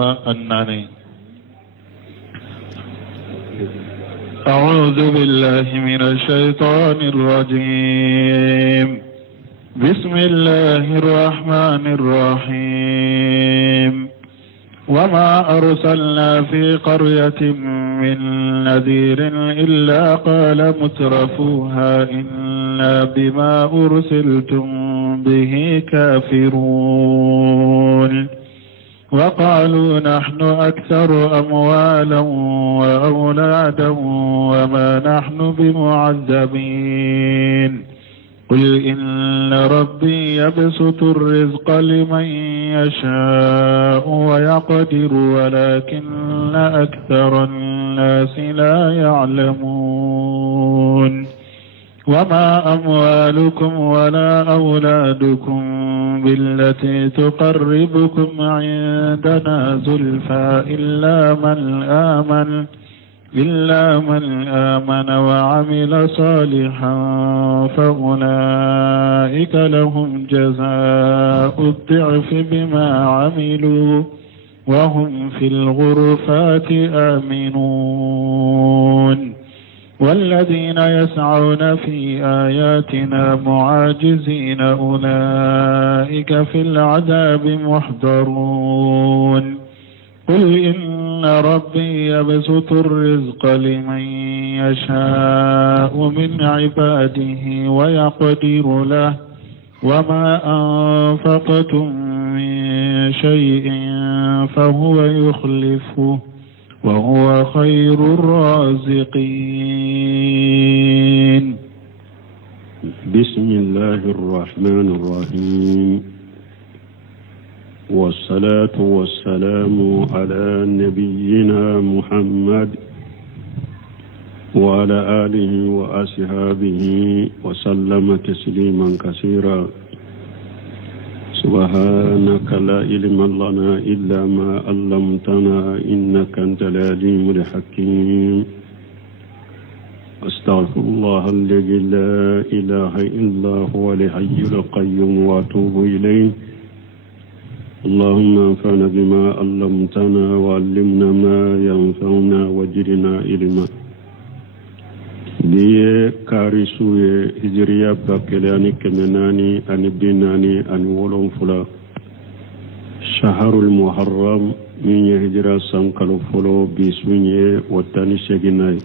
أنني أعوذ بالله من الشيطان الرجيم. بسم الله الرحمن الرحيم. وما أرسلنا في قرية من نذير إلا قال مترفوها إنا بما أرسلتم به كافرون وقالوا نحن أكثر أموالا وأولادا وما نحن بمعذبين قل إن ربي يبسط الرزق لمن يشاء ويقدر ولكن أكثر الناس لا يعلمون وما أموالكم ولا أولادكم بالتي تقربكم عندنا زلفى إلا من آمن وعمل صالحا فأولئك لهم جزاء الضعف بما عملوا وهم في الغرفات آمنون والذين يسعون في آياتنا معاجزين أولئك في العذاب محضرون قل إن ربي يبسط الرزق لمن يشاء من عباده ويقدر له وما أنفقتم من شيء فهو يخلفه وهو خير الرازقين. بسم الله الرحمن الرحيم والصلاة والسلام على نبينا محمد وعلى آله وأصحابه وسلم تسليما كثيرا. سبحانك لا علم لنا إلا ما علمتنا إنك أنت العليم الحكيم. أستغفر الله الذي لا إله إلا هو الحي القيوم وأتوب إليه. اللهم انفعنا بما علمتنا وعلمنا ما ينفعنا وزدنا علما. دي كاريسوي هجريا باكلاني كمناني أني بناني أني ولون فلا شهر المحرم من هجرة سانكالو فلو بيسويني وتاني شجناي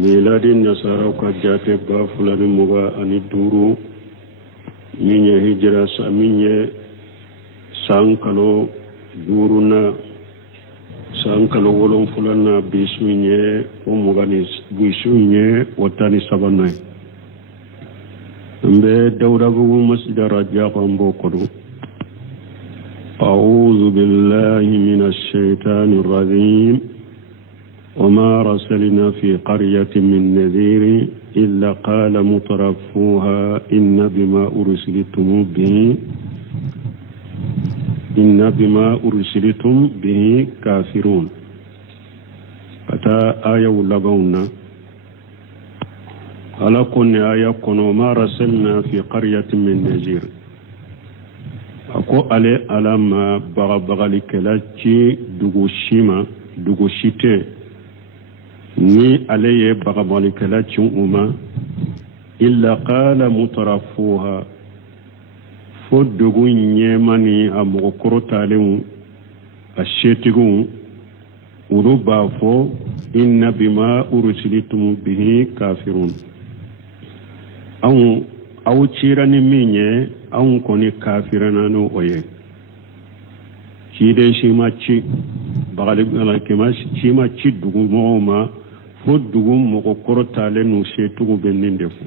ميلاد النصارى وكجاتي بافلاني مغا أني دورو من هجرة ساميني سانكالو دورونا sankalo wolon fulana bisuñe o mugani bisuñe watani sabanay mbe dawdago masjid raja qambo kodu a'udhu billahi minash shaitanir rajim وما رسلنا في قرية من نذير إلا قال مترفوها إن بما أرسلتم به كافرون. أتا آية لغونا على كن آية كن وما رسلنا في قرية من نذير أكو على ما بغلي كلاتي دوغوشيتي ni عليه بغلي كلاتي أما إلا قال مترفوها فدغو نيماني امغكرو تاليو الشيتغو وربافو إن بما أرسلتم به كافرون أو تشيراني ميني أو كوني كافرانانو أويه كيدي شيماتشي بغالب كما شيماتشي دغو موما فدغو مغكرو تاليو شيتغو بنين دفو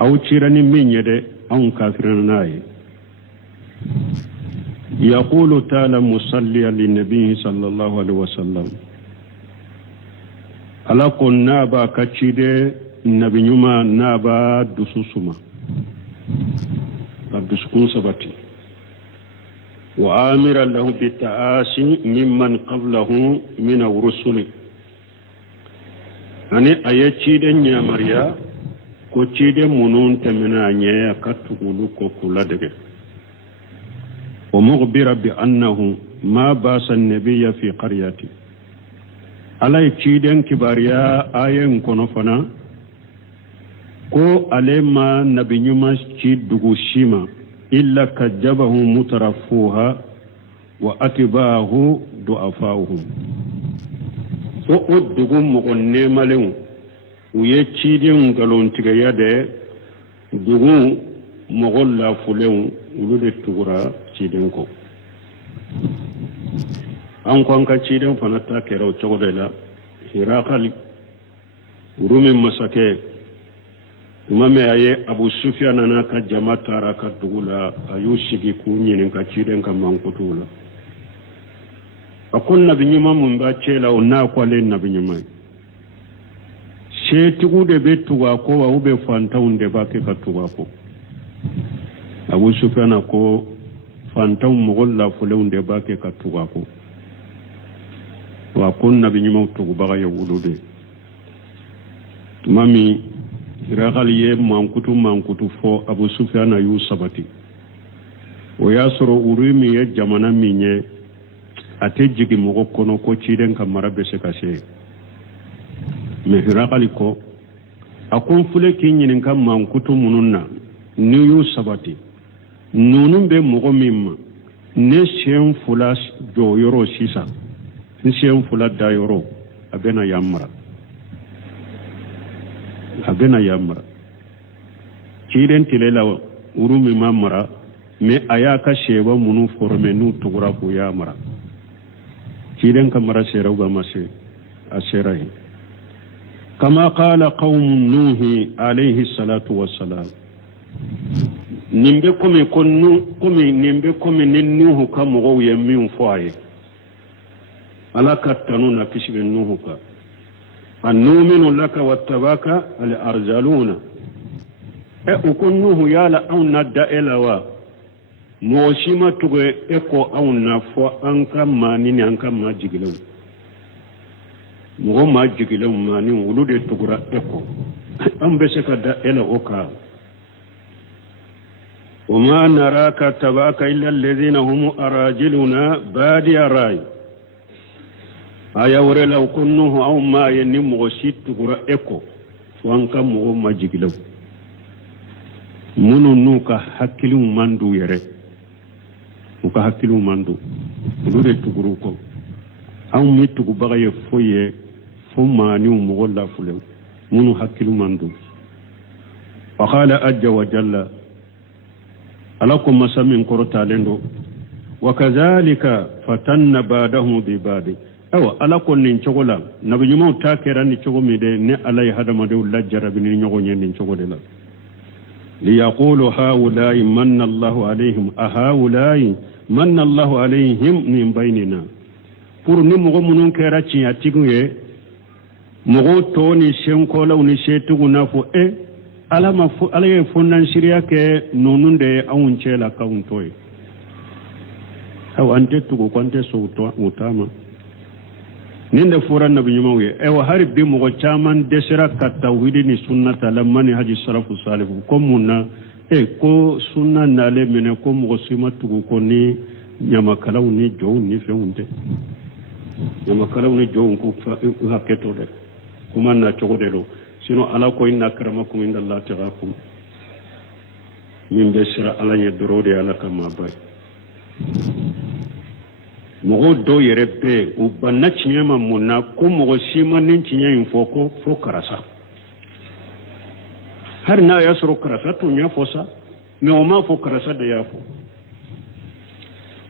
أو تشيراني ميني دي أو كافرناي. يقول تعالى مصليا للنبي صلى الله عليه وسلم على كنا با كتشيدي النبي نيوما نابا دسوسما دسكون سبتي وآمرا له بالتآسي ممن قبله من الرسل أني أيتشيدي يا مريا كوتشيدي منون تمنا نيا كتغلو كوكولا دغه ومخبرا بأنه ما باس النبي في قريته على يتشيدن كباريا آيين كنفنا كو عليما نبي نيوما تشيد دغوشيما إلا كجبه مترفوها وأتباه ضعفاؤهم وأدغم مغنى ملون ويتشيدن غلون تغيا دي دغو مغلا فلون ولد تغرا تشيدن كو an kwanka cidin fanata kera cogo da la hirakali rumin masake imame aye abu sufyan na ka jama tara ka dugula ayu shigi kunyin ka cidin ka mankutula akon nabi nyuma mun ba cela onna kwale nabi nyuma she tugu de betuwa ko wa ube fanta unde ba ke ka tuwa ko abu sufyan ko fanta mugolla fule unde ba ke ka tuwa ko wa kun nabi nyuma tugu baga ya wulude mami ragal ye mankutu fo abu sufyan ayu sabati o yasoro urimi ye jamana minye ate jigi mogo kono ko ciden kamara bese kase me ragal ko akon fule kinyin kam mankutu mununna ni yu sabati nunun be mogo mimma ne shen fula do yoro sisa nisiyam fula da yoro abena yamra ciden tilela urumi mamra me ayaka sheba munu forme nu tugura ku yamra ciden kamara sera uga mase aserahi kama qala qaum nuh alayhi salatu wassalam nimbe komi nuhu kamugo yemmin foaye ala kattanuna kishbe nuhuka annuminu laka wattabaka al-arzaluna ukun nuhu yala auna da'elawa moshima tuge eko auna fo anka manini anka majigilu mo majigilu mani wulude tugura eko ambese ka da'ela oka وما نراك تباك إلا الذين هم أراجلنا بادي الرأي aya wore law kunnuhu aw ma yenim mo sittu gura eko wanka mo ma jigilaw munu nuka hakilu mandu yere uka hakilu mandu dude tuguru ko aw mitu gu bagaye foye fo mani mo golla fulew munu hakilu mandu wa qala ajja wa jalla alakum masamin korota lendo wa kadhalika fatanna ba'dahu bi ba'di awa ala kon nin cogola nabi nyuma ta kera ni cogo mi de ne alay hadama de la jarabi ni nyogo nyen ni cogo de la li yaqulu haula'i manna Allahu alayhim haula'i manna Allahu alayhim min baynina pour ni mo munun kera ci atiguye mo to ni shen ko law ni shetu na fo ala ma fo ala ye fondan shiriya ke nonunde awun cela kawun toy aw ante tugo kwante so to utama ninde furan nabi nyuma wiye wa harib bi mo chaman desira ka tawhid ni sunnata lamani haji salafu salih ko munna ko sunna nale mene ko mo simatu ko ni nyama kalaw ni jow ni feunde nyama kalaw ni jow ko haketo de kuma na chogode do sino ala ko inna akramakum indallahi taqakum min besira ala ye dorode ala kama bay mogo do yere be u banna cinyama munna ko mogo sima nin cinya info ko fo karasa har na ya suru karasa to nya fosa me o ma fo karasa da ya fo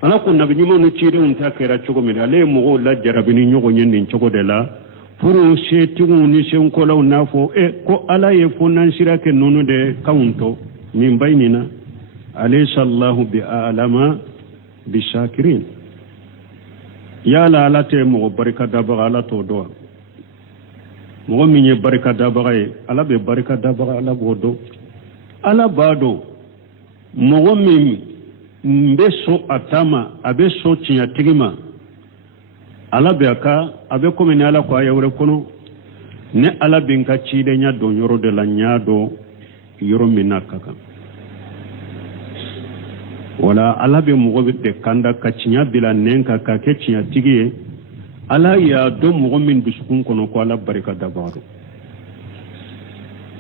ala ko nabi nyimo no cire un ta kera chogo mi dale mogo la jarabini nyogo nyen nin chogo de la furu se tigu ni se ko law na fo ko ala ye fo nan sirake nono de kaunto min bainina alaysa allah bi a'lama bi shakirin ya la ala te mo barika dabaga ala to do mo mi nye barika dabaga e ala be barika dabaga ala bodo ala bado mo mi mbeso atama abe so tinya tigima ala be aka abe ko men ala ko ayawre kono ne ala bin ka ci de nya do yoro de la nya do yoro minaka wala ala be mogo be kanda ka cinya bila nenka ka ke cinya tigi ala ya do mogo min dusukun kono ko ala barika dabaru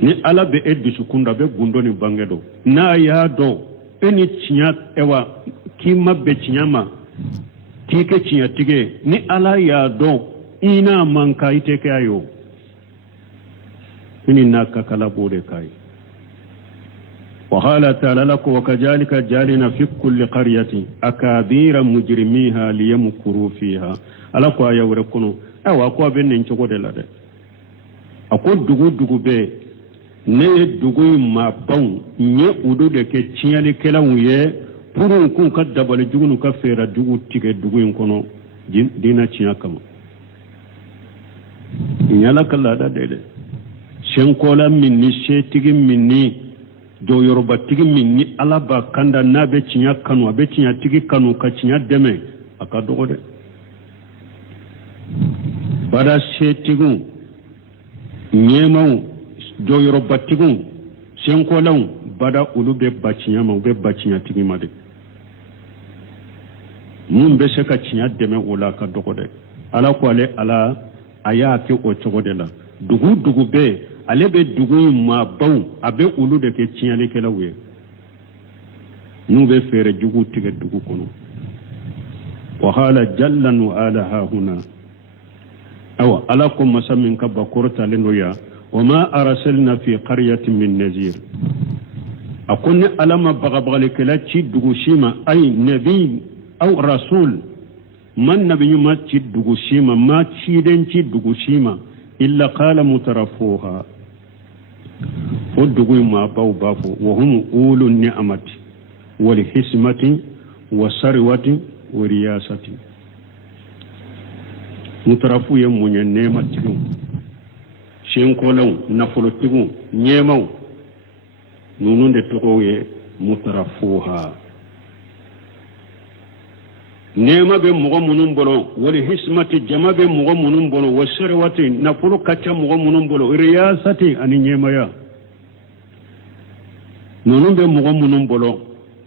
ni ala be dusukun da be gundo ni bangedo na ya do eni cinya ewa kima be cinya ma tike cinya tige ni ala ya do ina manka ite ke ayo ini naka kala bode kai وقال تعالى لك وكذلك جعلنا في كل قرية أكابير مجرميها ليمكروا فيها ألا كوا يوركنو أو أكوا بين نشكو دلادة أكو دغو بي ne dugu ma baw nye udu de ke tinyali kela wuye puru kun ka dabale jugunu ka fera dugu tige dugu in kono dina tinya kama nyala kala da dede shenkola minni shetigi minni do yoruba tigi minni alaba kanda na be tinya kanu be tinya tigi kanu ka tinya deme aka dogo de bada shetigu nyemau do yoruba tigu shenkolan bada ulu be bacinya ma be bacinya tigi ma de mun be se ka tinya deme wala ka dogo de ala ko ale ala aya ke o cogo de la dugu be ale be dugu ma baw abe ulu de ke tinyale ke la we nu be fere jugu tige dugu kono wa hala jallan wa alaha huna aw ala kum masamin ka bakurta lendo ya wa ma arsalna fi qaryatin min nazir akun alama bagabagale kala ci dugu shima ay nabi aw rasul man nabiyyu ma ci dugu shima ma ci den ci dugu shima illa qala mutarafuha ودغوا ما باو بافو وهم أولو النعمة والحسمة والثروة والرياسة مترفو يمون النعمة تلو شينكولو نفلو تلو نيمو نونون دي تقوي مترفوها نعمة بمغو منون بلو والحسمة جمع بمغو منون بلو والثروة نفلو كتا مغو منون بلو الرياسة أني نعمة يا نونون بي مغو منون بلو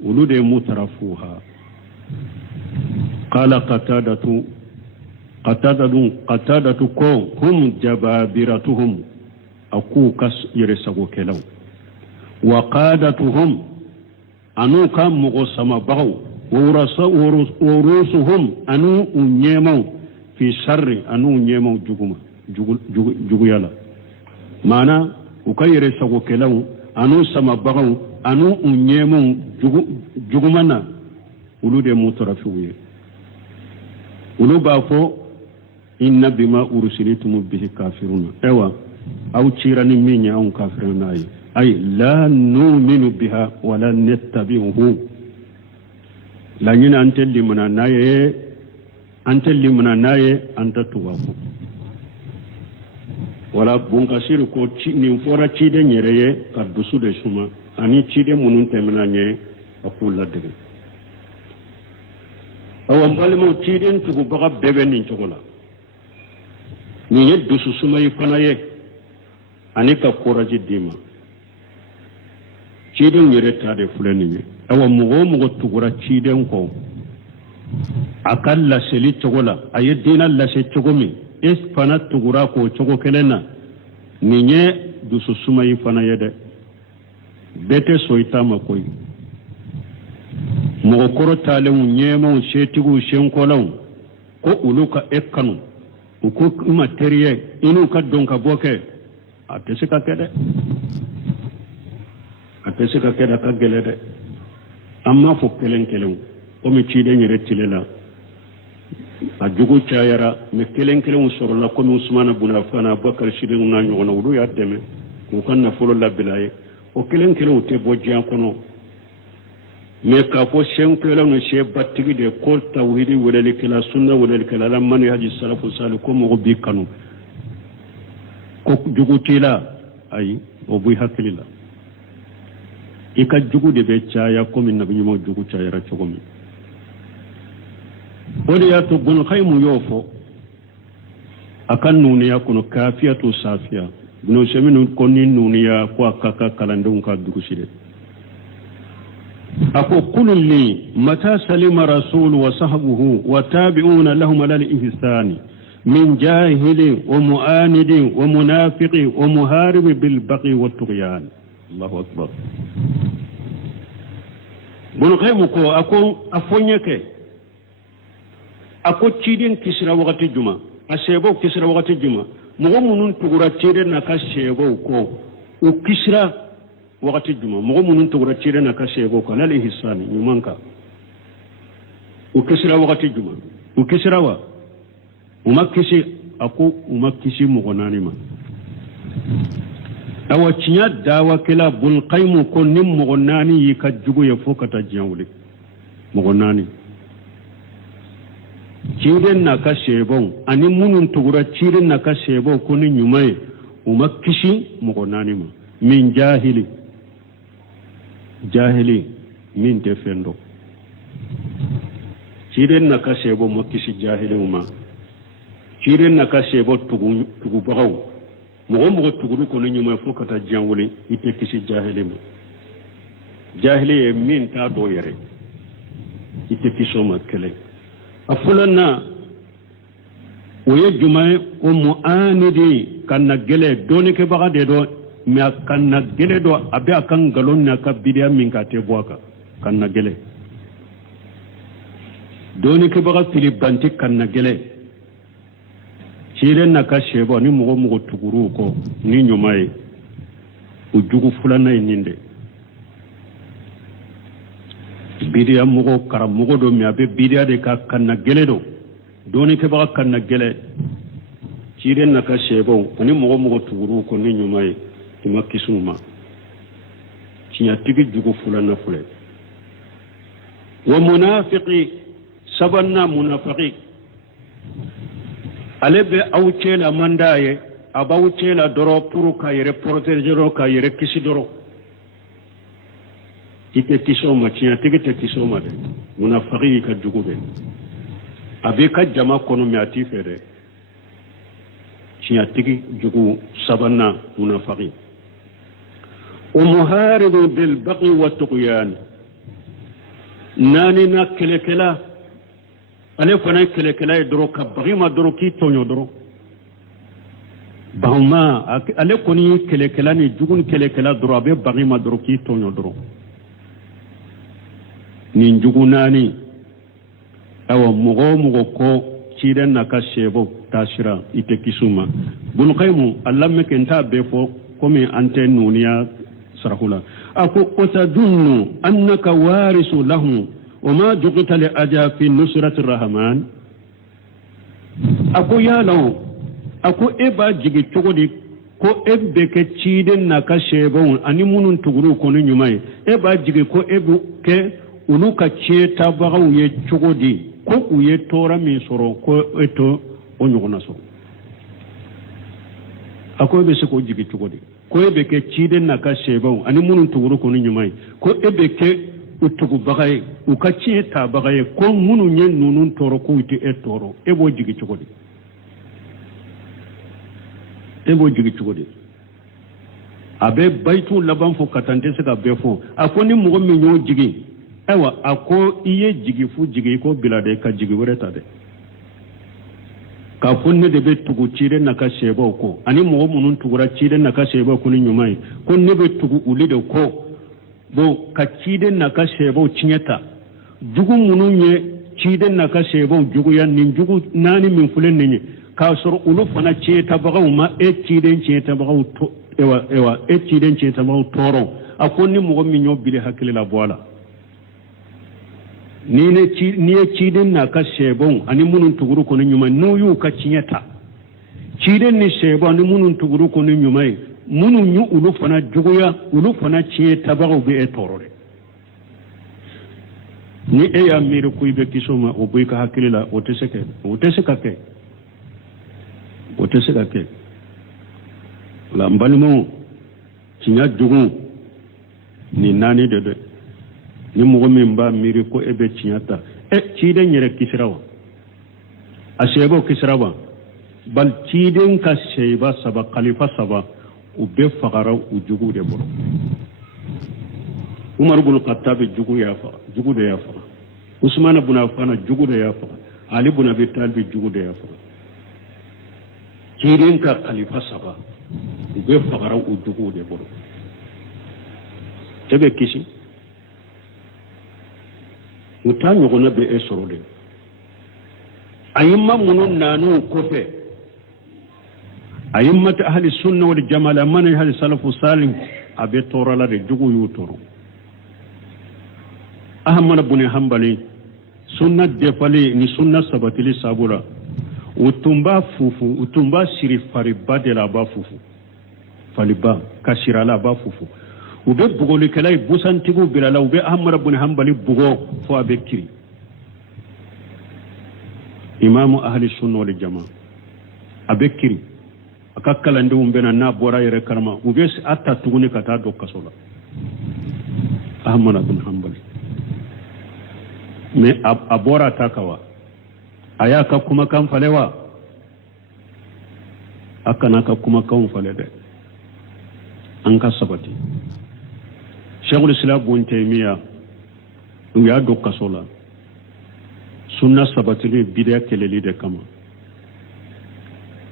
ولود مترفوها قال قتادة كو هم جبابرتهم أكو كس يرسغو كلو وقادتهم أنو كام مغو سما بغو وروسهم أنو نيمو في شر أنو نيمو جوغو يالا معنى وكير سغو كلو أنو سما بغو أنو نيمو جوغو منا ولود مترفوه ولو بافو إن بما أرسلتم به كافرون أيوة أو تشيراني مينيا أو كافرون أي لا نؤمن بها ولا نتبعه لأننا أنت اللي منا نايه أنت توافو ولا بونكاسير كو نفورا تشيدي نيريه كدوسو دي شما أني تشيدي منون تمنا نيه أقول لدك أو أمبالمو تشيدي نتوكو بغا بيبي نينتوكولا نيه دوسو سما يفنايه أني كاكورا جديما تشيدي نيريه تاري فلانيه awa mogo tugura ciden ko akal laseli cogola aye dina lase cogomi es fana tugura ko cogo kelena ninye dusu sumayi fana yede bete soita makoy mogo koro tale nyema shetigu shenkolaw ko uluka ekkanu uko materiye inu ka donka boke atesika kede ka gelede amma fo kelen o mi cide nyere tilela a jugu chayara me kelen soro la ko Usman ibn Affan Abubakar Siddiq na nyona wudu ya deme ko kan na folo la bilaye o kelen te bojja kono me ka fo shen kelen she battigi de ko tawhidi wala likala sunna wala likala lam man haji salafu salih ko mo bi kanu ko jugu tila ay o buy hakilila ika jugu de be caya komi nabi mo jugu caya ra cogomi wani ya to gun khaymu yofo akan nuniya kuno kafiyatu safiya no seminu konni nuniya ko akaka kalandun ka dugu sire أكو كل لي متى سلم رسول وصحبه وتابعون لهم على الإحسان من جاهل ومؤاند ومنافق ومهارب بالبغي والطغيان. الله أكبر. بنقيمكو أكو أفونيك أكو تشيدين كسر وقت الجمعة أسيبو كسر وقت الجمعة مغمون تقرأ تشيدين نكاسيبو كو وكسر وقت الجمعة مغمون تقرأ تشيدين نكاسيبو كو لالي حساني يمانكا وكسر وقت الجمعة وكسر umakisi ako umakisi mugonani ma awa cinya dawa kila bulqaymu ko nim mugonani yikajjugo ya fokata jawle mugonani ciiden na ka shebon ani munun tugura ciiden na ka shebo ko ni nyumai umakisi mugonani ma min jahili min defendo ciiden na ka shebo makisi jahili ma ciren na ka sebo tugu bagaw mogo tuguru ko ni nyuma fo kata janwule ite kisi jahili e min ta do yere ite kiso makele afulana oye jumae o mu'anidi kanna gele doni ke baga de do mi kanna gele do abe akan galon na ka bidia min ka te boaka kanna gele doni ke baga filibanti kanna gele ciren na ka shebo ni mogo tuguru ko ni nyumaye ujugu fulana ininde bidiya mogo karam mogo do mi abe bidiya de ka kanna gele do doni ke ba kanna gele ciren na ka shebo ni mogo tuguru ko ni nyumaye ima kisuma cinya tigi jugu fulana fule wa munafiqi sabanna munafiqi ale be awce la mandaye abawce la doro pour ka yere protéger ka yere kisi doro ite kiso ma tiya tigite kiso ma de munafaqi ka jugube abe ka jama kono mi ati fere tiya tigi jugu sabanna munafaqi wa muharib bil baghi wa tughyan nani na kelekela ale fana kelekela e doro ka bagima doro ki tonyo doro bahuma ale koni kelekela ni jugun kelekela doro abe bagima doro ki tonyo doro ni jugunani awa mugo ko ciren na ka shebo tashira ite kisuma bun qaymu allamme kenta be fo komi ante nuniya sarhula ako otadunnu annaka warisu lahum وما جغت لأجا في نصرة الرحمن أكو يالو أكو إبا جيجي تغدي كو إبا كتشيدن ناكا شيبون أني منون تغلو كوني نيوماي إبا جيجي كو إبا كي uluka cheta baga uye chogodi ko uye tora mi soro ko eto onyogona so ako be se ko jigi chogodi ko ebe ke chiden na ka shebon ani munun tuguru ko ni nyumai ko ebe ke utugu bagaye ukachi ta bagaye ko munu nyen nunun toro ko ite etoro ebo jigi chogodi abe baitu laban fo katante se ka befo akoni mugo mi nyo jigi ewa ako iye jigi fu jigi ko bilade ka jigi wereta de ka funne de be tugu chire na ka shebo ko ani mugo munun tugura chire na ka shebo ko ni nyumai ko ne be tugu ulide ko bo ka chide na ka shebo chinyata jugu munun ye chide na ka shebo jugu ya nin jugu nani min fulen ne ka soro ulu fana cheta baga uma e chide cheta baga to ewa e chide cheta baga toro akoni mugo mi nyo bile hakile la boala ni ne chiden na ka shebon ani munun tuguru ko nyuma no yu ka chinyata chiden ni shebon ani munun tuguru ko nyuma munun yu ulu fana juguya ulu fana chieta bago be etorore ni e ya miru ku ibe kisoma obuy ka hakilila oteseke la mbalmo chinya jugu ni nani de ni mugo min ba miri ko ebe chinyata chiden nyere kisrawa ashebo kisrawa bal chiden ka sheba saba khalifa saba ube fagara ujugu de boro umar ibn khattab jugu de ya faga usman ibn affan jugu de ya faga ali ibn abi talib jugu de ya faga kirin ka khalifa saba be fagara u jugu de boro tebe kisi mutanyo gona be esoro de ayimma munun nanu kofe ayimmat ahli sunna wal jamaa man ahli salafu salim abe torala de jugu yu toro ahmad ibn hanbali sunna defali ni sunna sabatili sabura utumba fufu utumba siri fariba de la ba fufu faliba kashira la ba fufu ube bugoli kala busantigu bilala ube ahmad ibn hanbali bugo fo abe kiri imamu ahli sunna wal jamaa abe kiri akakkala ndi umbena na bora yere karma ube atta tuguni kata do kasola ahmad ibn hanbali me abora takawa ayaka kuma kan falewa akana ka kuma kan fale de an ka sabati shaykhul islam ibn taymiya ya do kasola sunna sabati ne bidiya keleli de kama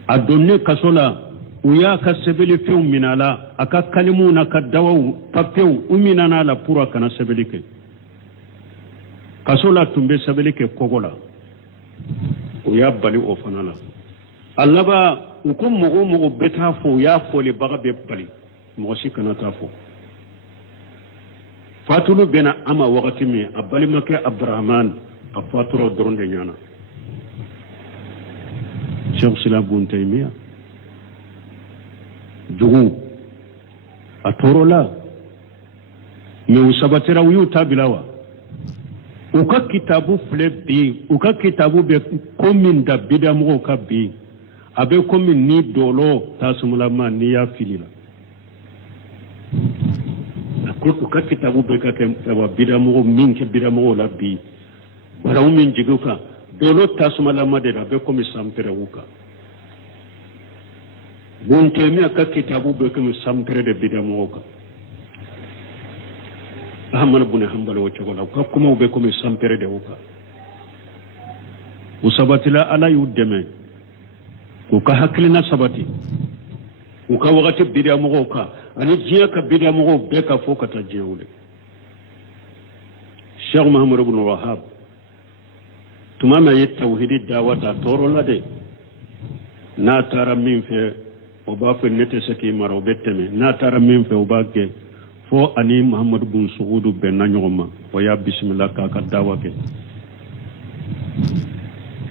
adonne kasola uya ka sebeli few minala aka kalimuna ka dawu papew uminana la pura kana sebeli ke kasola tumbe sebeli ke kogola uya bali o fanala allaba ukum mugo beta fo ya fo le baga be bali mo shi kana ta fo fatulu bena ama wakati mi abali make abdurrahman afaturo doronde nyana Cheikh Islam Ibn Taymiyyah jugu atorola me usabatera uyu tabilawa uka kitabu flebi uka kitabu be komin da bidamu ka bi abe komin ni dolo tasumulama ni ya filila uka kitabu be ka wa bidamu min ke bidamu la bi wala min jiguka dolo tasumulama de abe komi sampere uka bontemi aka kitabu be komi sampere de bidamu ka ahmad ibn hanbal wa chagola ka kuma ube komi sampere de uka usabatila ala yudeme uka haklina sabati uka wakati bidamu ka ani jiya ka bidamu be ka foka ta jewule Sheikh Muhammad ibn Wahhab tumama yi tawhidi dawata torola de na tara min fe o ba fe nete saki maro beteme na tara min fe o ba ke fo ani Muhammad ibn Suudu ben nanyoma o ya bismillah ka dawa ke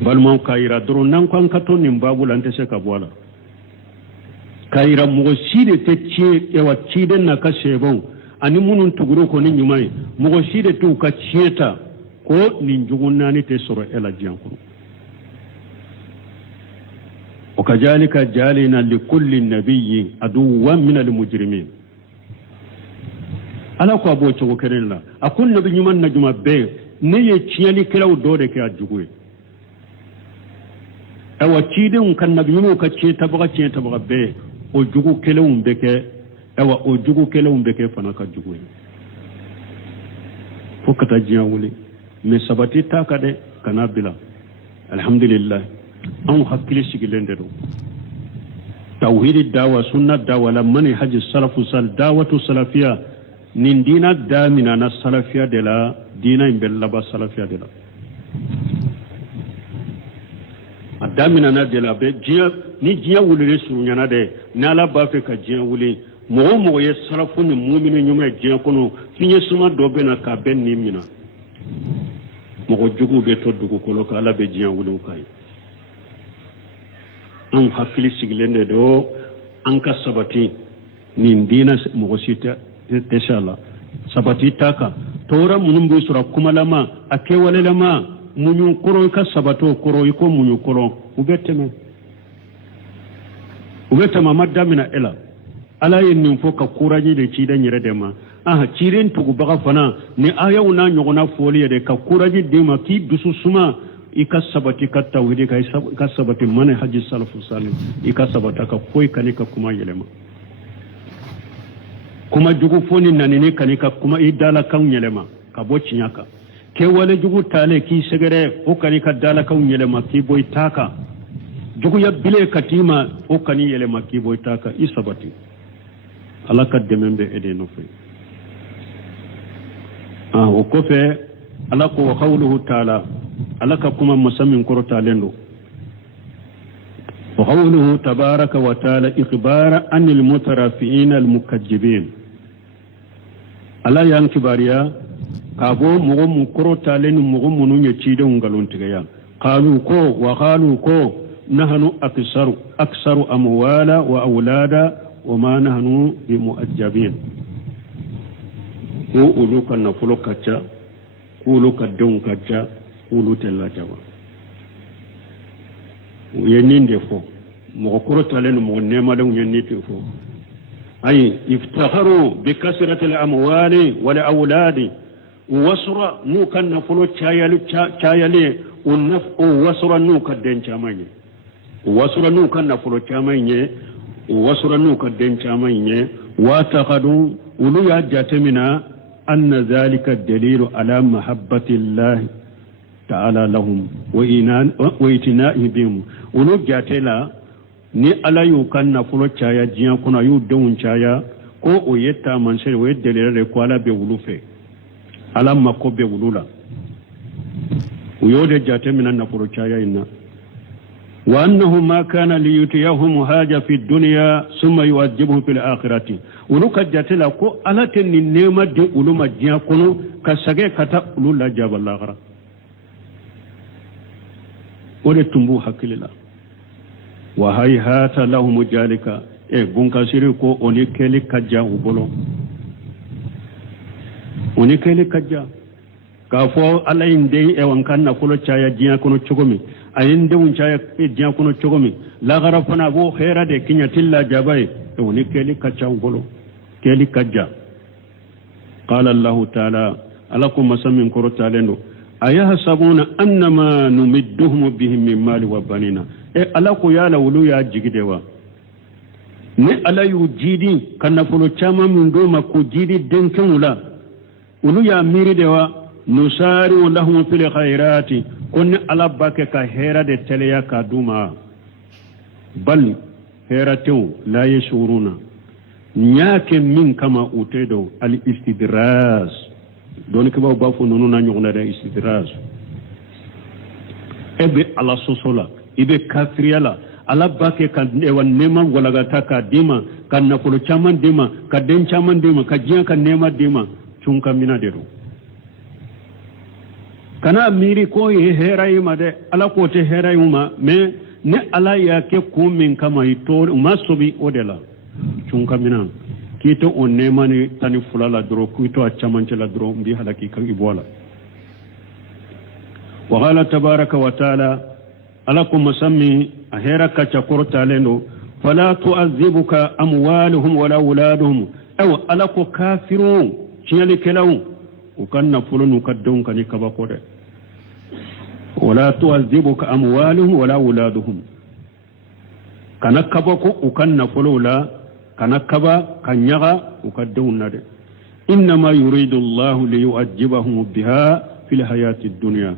balmon kayira doro nan kan kato nim babu lante se ka bola kayira mo side te ci e wa ci den na ka shebon ani munun tuguro ko ni nyumai mo side tu ka cieta ko nin jugunani te soro ela jankuru وكذلك جعلنا لكل نبي عدوا من المجرمين ala ko abo chogo kerella akun nabi nyuman na juma be ne ye ciali kelaw dode ke ajugo awa ciden kan nabi nyumo ka ce tabaga be o jugo kelaw mbeke awa o jugo kelaw mbeke fana ka jugo fokata jiya wuli me sabati takade kana bila alhamdulillah an hakkili sigilende do tawhid dawa sunna dawa la mani haji salafu sal dawatu salafia nin dina damina na salafia de la dina imbella ba salafia de la adamina na de la be jiya ni jiya wuli sunyana de na la ba fe ka jiya wuli mo ye salafu ni mu'minu nyuma jiya kono finye suma do be na ka ben ni mina mo jugu be to dugu ko ka la be jiya wuli kai an hakkili sigilende do an ka sabati nin dina mo sita inshallah sabati taka tora munum bu sura kuma lama akewale lama munyu koro ka sabato koro ko munyu koro ubetema madda mina ela ala yin foka kuraji de ci dan yire de ma ciren tugu baga fana ni ayaw na nyogona foliye de ka kuraji de ma ki dusu suma ika sabati ka tawhidi ka sabati mane haji salafu salim ika sabata ka koy kanika kuma yelema kuma jugu foni nanini kanika kuma idala kan yelema ka bo cinyaka ke wale jugu tale ki segere o kanika dala kan yelema ki boy taka jugu ya bile katima o kani yelema ki boy taka isabati alaka demembe ede no fe o ko fe alako wa qawluhu ta'ala alaka kuma musammin korota lendo وقوله تبارك وتعالى إخبارا عن المترفعين المكذبين ألا ينكباريا كابو مغم كروتا لن مغم نيتشيدون قالون تغيا قالوا كو وقالوا كو نحن أكثر أموالا وأولادا وما نحن بمؤجبين قولوا كنفلو كتشا قولوا كدون كتشا قولوا تلا جوا yeninde fo mo ko talen mo nema daw yenite fo ay iftakharu bi kasrati al-amwali wal awladi wasra nu kan fulo chayali unaf wasra nu kadden chamanye wasra nu kan fulo chamanye wasra nu kadden chamanye wa taqadu ulu ya jatamina anna dhalika ad-dalil ala mahabbati Allah ta'ala lahum wa itina'i bihim ulu jatela ni ala yu kanna fulo chaya jiya kuna yu dawun chaya ko o yetta mansere we delere ko ala be wulufe ala makko be wulula uyode jate minan na fulo chaya inna wa annahu ma kana liyutiyahum haja fi dunya thumma yu'adhibuhu fil akhirati ulu ka jatela ko ala ten ni nema de uluma jiya kuno ka sage kata ulula jabal akhira wole tumbu hakkilila wa hayhata lahum jalika bunka siri ko oni keli kajja ubolo oni keli kajja ka fo ala inde e wankanna fulo chaya jiya kono chogomi ayinde un chaya jiya kono chogomi la garafana bo khaira de kinya tilla jabai oni keli kajja ubolo keli kajja qala allah ta'ala alakum masamin korota lendo ayahsabuna annama numidduhum bihim min mali wa banina ala ko yala wulu ya jigidewa ne ala yu jidi kana fulo chama mun do mako jidi denken wula wulu ya miri dewa nusari lahum fil khairati kun ala bake ka hera de teleya ka duma bal heratu la yashuruna nyake min kama utedo al istidraz don ke ba fu nonu na nyogna da istidraz ebe ala sosola ibe kafriyala ala bake kan ewan nema wala ta ka dima kan na fulu chaman dima ka den chaman dima ka jiya kan nema dima chunka mina deru kana miri ko ye herai ma de ala ko te herai ma me ne ala ya ke ko min kama ito masobi odela chunka mina kito on nema ni tani fulala dro kuito a chamancela dro mbi halaki kan ibwala wa qala tabaraka wa taala alakum musammi ahera kacha korta lendo fala tu'adhibuka amwaluhum wala auladuhum aw alako kafirun chiyali kelaw ukanna fulunu kaddon kani kabako de wala tu'adhibuka amwaluhum wala auladuhum kana kabako ukanna fulula kana kaba kanyaga ukaddawna de inma yuridu Allah li yu'ajjibahum biha fil hayati dunya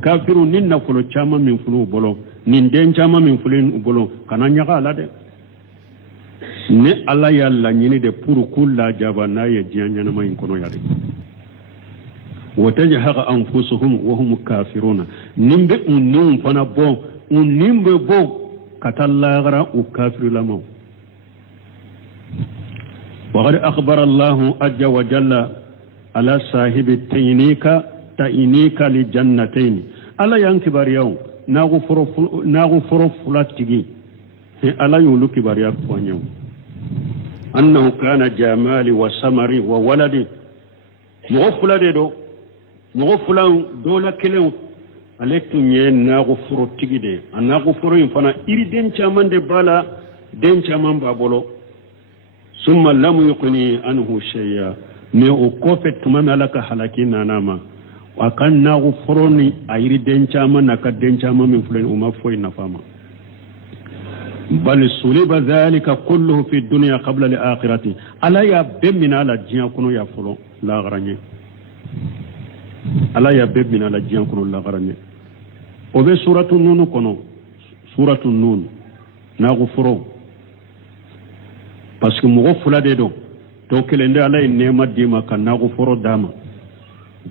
kafiru ninna fulo chama min fulu bolo nin den chama min fulin bolo kana nyaga ala de ne ala yalla nyini de pour kulla jabana ye jianya na mayin kono yade watajhaqa anfusuhum wa hum kafiruna nimbe unnum fana bo unnimbe bo katalla u kafiru lamaw وقد أخبر الله عز وجل على صاحب تينيك لجنتين ألا ينكبر يوم ناغفر فلاتجي ألا يولكبر يوم يوم أنه كان جمال وسمر وولد مغفل دولا كلو أليكم ين ناغفر تجي ناغفر ينفنا إري دين شامان دي بالا دين شامان بابولو ثم لم يقني عنه شيئا me o kofet tumana laka halaki nanama wa kan na gufroni ayri denchama na ka denchama min fulen uma foi na fama bal suliba dhalika kulluhu fi dunya qabla al akhirati ala ya bemina la jiya kuno ya folo la garanye ala ya bemina la jiya kuno la garanye o be suratu nun kono suratu nun na gufuro parce que mo fula de do to kelende ala nema dima kan na gufuro dama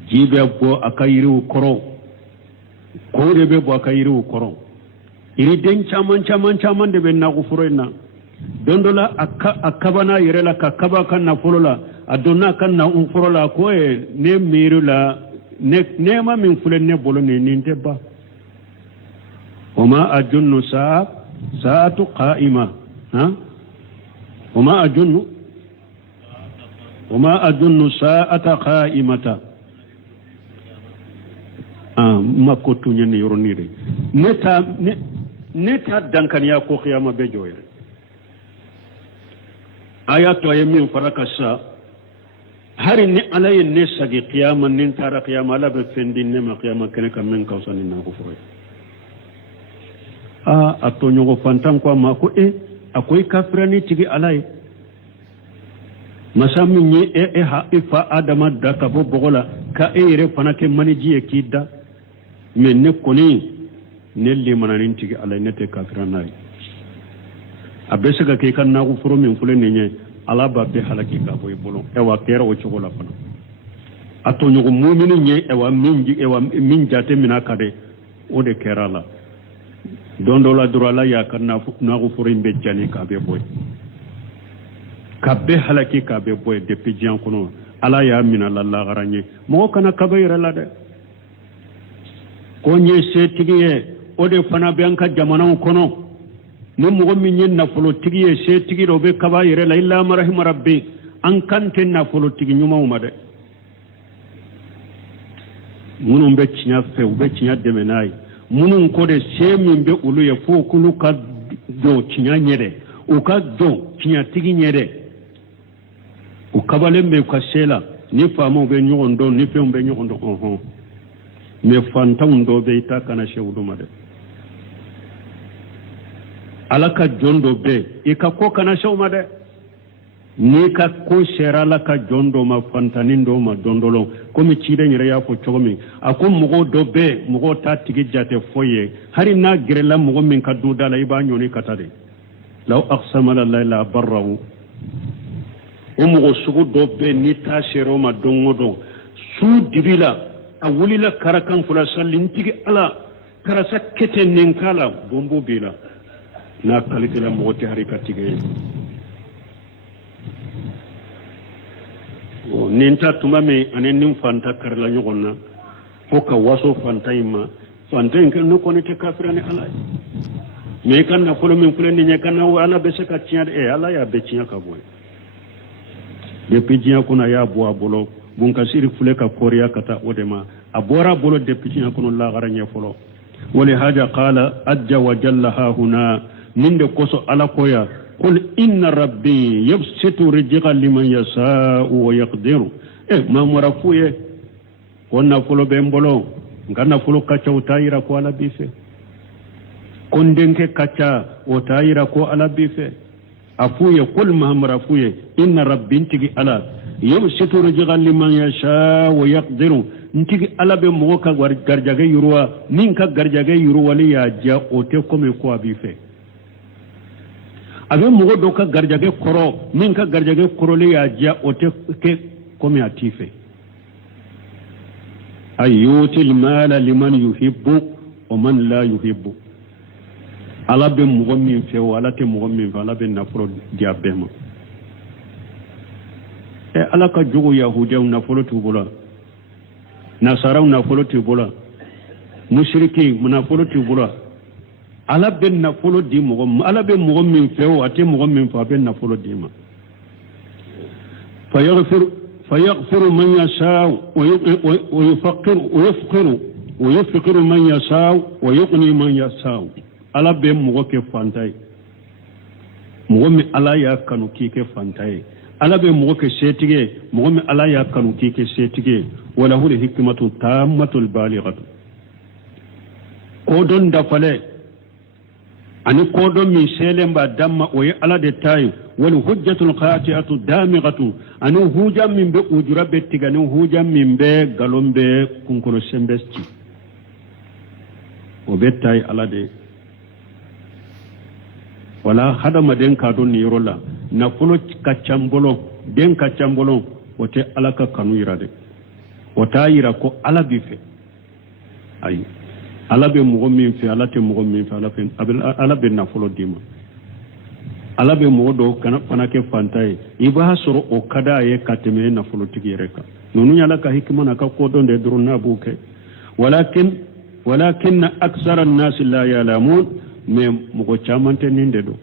jibe bo akayiru koro ko de be bo akayiru koro iri den caman de be na gufuro ina dondola akabana yirela ka kaba kan na folola adonna kan na folola ko e ne mirula ne ma min fulen ne bolo ne ninte ba wama ajunnu sa'atu qa'ima ha wama ajunnu sa'ata qa'imata makotu nyene yoronire neta dankaniya ko khiyama be joyre ayato ayemi farakasa hari ni alaye ne sagi qiyama nin tara qiyama la be fendin ne ma qiyama kene kam men kawsani na ko fure atonyo go fantan ko ma ko akoy kafirani tigi alaye masami ni ha ifa adama da ka bo bogola ka ere fanake maniji e kidda men ne koni nelli mananin tigi alay nete kafiranari abesa ga ke kan na ko furo min fule ne ala ba be halaki ka boy bolo e wa kera o chogola fana atonyo go mu'minu nye e wa min jate mina kade o de kerala dondola durala ya kan na ko furo imbe jani ka be boy ka be halaki ka be boy depuis jan kono ala ya mina la garanye mo kana kabayra la de ko nye setigiye o de fana be anka jamana kono no mo min yen na folo tigiye setigi do be kabayra la illa marahim rabbi an kante na folo tigi nyuma umade munum be cinya fe be cinya de menai munum ko de semi be ulu ya fo kulu ka do cinya nyere o ka do cinya tigi nyere o kabalembe ko sela ni famo be nyondo ni fe be nyondo me fantam do be ita kana shewdu made alaka jondo be ika ko kana shewma de ni ka ko shera laka jondo ma fantanindo ma dondolo ko mi cide nyere ya ko chogomi ako mugo do be mugo ta tigi jate foye hari na girela mugo min ka du dala iba nyoni katade law aqsama la barrahu umugo sugu do be ni ta shero ma dongodo su dibila awulila karakan fula sallin tigi ala karasa kete nin kala bombo bila na kalitila moti harika tige o ninta tumame anen nin fanta karla nyogonna ko ka waso fanta ima fanta en no koni te kafirani ala me kan na folo min fulen ni kan na ala be se ka tiya ala ya be tiya ka boy depuis jiya kuna ya bo bolo bun kasiri fule ka koriya kata odema abora bolo depuis jiya kuna la garanya folo wali haja qala ajja wa jalla ha huna minde koso ala koya qul inna rabbi yabsitu rizqa liman yasha'u wa yaqdiru ma murafuye wonna folo be mbolo ngana folo kacha utayira ko ala bife kondenke kacha utayira ko ala bife afuye kul mahamra fuye inna rabbi ntigi ala yabsitu rizqa liman yasha wa yaqdiru ntigi ala be mo ka garjage yurwa min ka garjage yurwa li ya ja ote kome ko abife abe mo do ka garjage koro min ka garjage koro li ya ja ote ke kome atife ayyutil mala liman yuhibbu wa man la yuhibbu ala be mo min fe wala te mo min fa ala be nafro diabema ala ka jogo yahudiya nafolo tubula nasara nafolo tubula mushriki nafolo tubula ala be nafolo di mo ala be mo min fe o ate mo min fa be nafolo di ma fayaghfiru man yasha wa yufqiru man yasha wa yughni man yasha ala be mo ke fantai mo mi ala ya kanu ki ke fantai ala be mo ke setige mo mi ala ya kanu ki ke setige wala hu hikmatu tammatul balighatu ko don da fale ani kodo min selemba damma o ye ala de tayi wal hujjatul qati'atu damighatu anu hujam min be ujura be tigani hujam min be galombe kunkono sembesti o be tayi ala de wala hadama den ka don ni rola na fulo kaccambolo den kaccambolo wote ala ka kanu yirade wota yira ko ala bi fe ay ala be mo min fe ala te mo min fe ala be na fulo dima ala be mo do kana fana ke fantai iba soro o kada ye kateme na fulo tigi reka nonu yala ka hikma na ka ko don de duruna buke walakin aksara an-nas la ya'lamun me mugo chamante ninde do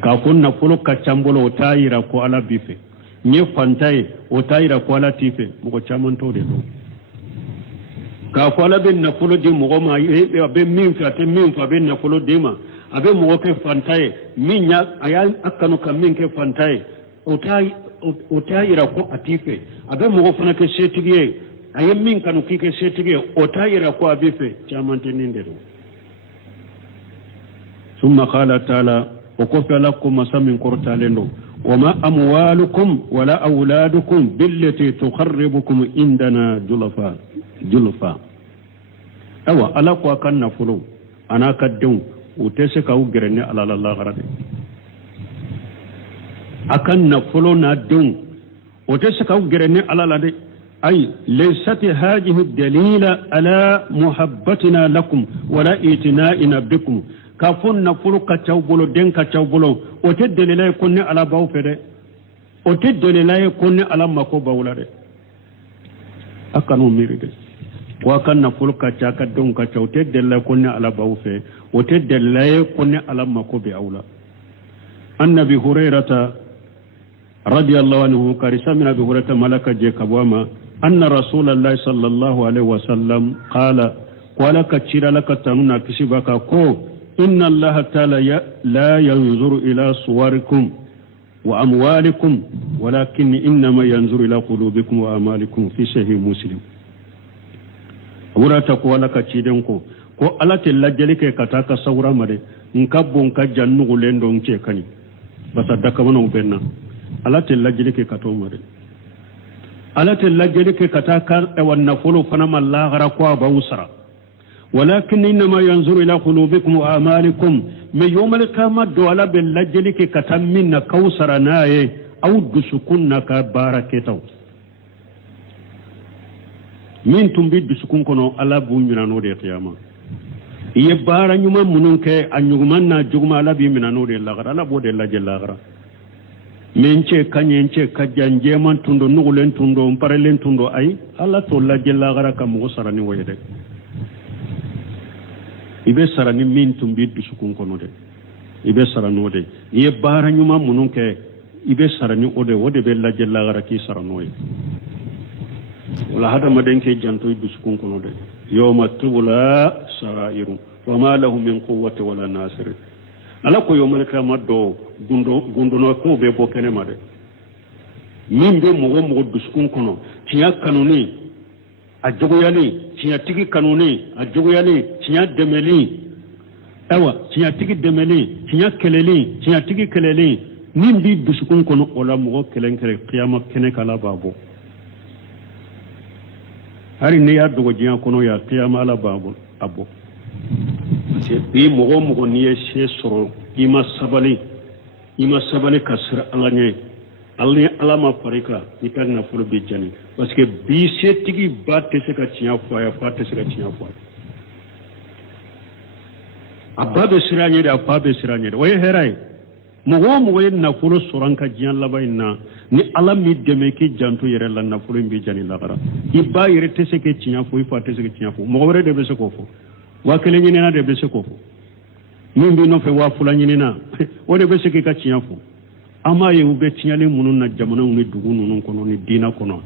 ka kunna fulo kaccambolo o tayira ko ala bife nye fantai o tayira ko ala tife mugo chamanto de do ka ko ala ben na fulo di mugo ma be min fa te min fa ben na fulo de ma abe mugo ke fantai min ya ayal akano kam min ke fantai o tayira ko atife abe mugo fana ke setige ayem min kanu kike setige o tayira ko abife chamante ninde do ثم قال تعالى وكفى لكم مسام قرطالندو وما أموالكم ولا أولادكم بالتي تقربكم عندنا جلفا أوا ألا كان نفلو أنا كدون وتسك أو غرني على الله غرد أكن نفلو نادون وتسك أو غرني على الله أي ليست هذه الدليل على محبتنا لكم ولا إتنائنا بكم kafun na fulu ka cawbolo den ka cawbolo o te delila kunni ala baw fede o te delila kunni ala mako bawla de akanu miride ko kan na fulu ka ca ka don ka caw te delila kunni ala baw fe o te delila kunni ala mako be awla annabi hurairata radiyallahu anhu karisa min abi hurairata malaka je kabwama anna rasulullahi sallallahu alaihi wasallam qala qala ka cira laka tanuna kisibaka ko إن الله تعالى لا ينظر إلى صوركم وأموالكم ولكن إنما ينظر إلى قلوبكم وأعمالكم في صحيح مسلم ورا تقوى لك تشيدنكو ko ala te lajjali kata ka sawra made nkabbo ka jannu gulen don ce kani basa daka mana ubenna ala te lajjali kato made ala te lajjali kata ka wanna folo fana malla gara ko ba usara ولكن إنما ينظر إلى قلوبكم وأعمالكم من يوم القيامة دولا باللجل كتمنا كوسرنا أو دسكنا كباركتو من تنبي دسكون كنو على بومنا نور القيامة يبارا نيوما منونك أن يغمنا جغما على بيمنا نور اللغرة على بود اللجل اللغرة من ce kanye ce kajjan jeman tundo nugulen tundo mparelen tundo ay ala to lajel lagara kam gusarani wayde ibe sarani min tumbi dusukun kono de ibe sarano de ye bara nyuma munun ke ibe sarani ode be la jella gara ki sarano ye wala hada maden ke janto dusukun kono de yawma tubula sarairu wa ma lahu min quwwati wala nasir ala ko yawmal qiyamado gundo ko be bo kene made min be mo dusukun kono tiya kanuni a jogoyali tiya tigi kanuni a jogoyali tiya demeli awa tiya tigi demeli tiya keleli tiya tigi keleli nin bi dusukun kono ola mo kelen kere qiyama kene kala babo hari ne ya dogo jiya kono ya qiyama ala babo abo se bi mo ni ye soro ima sabali kasra alanye Allah alama farika ikan na fulu bi jani parce que bi setigi batte se ka tiya fo ya batte se ka tiya fo ababe siranye da ababe siranye way heray mo na fulu soranka jiyan labayna ni alam mi deme ki jantu yere la na fulu bi jani la gara iba yere te se ke tiya fo ifa te se ke tiya fo mo wore de be se ko fo wa kele nyine na de be se ko fo min bi no fe wa fula nyine na o de be se ke ka tiya fo ama ye ube tinyale munun na jamana ni dugu nunun kono ni dina kono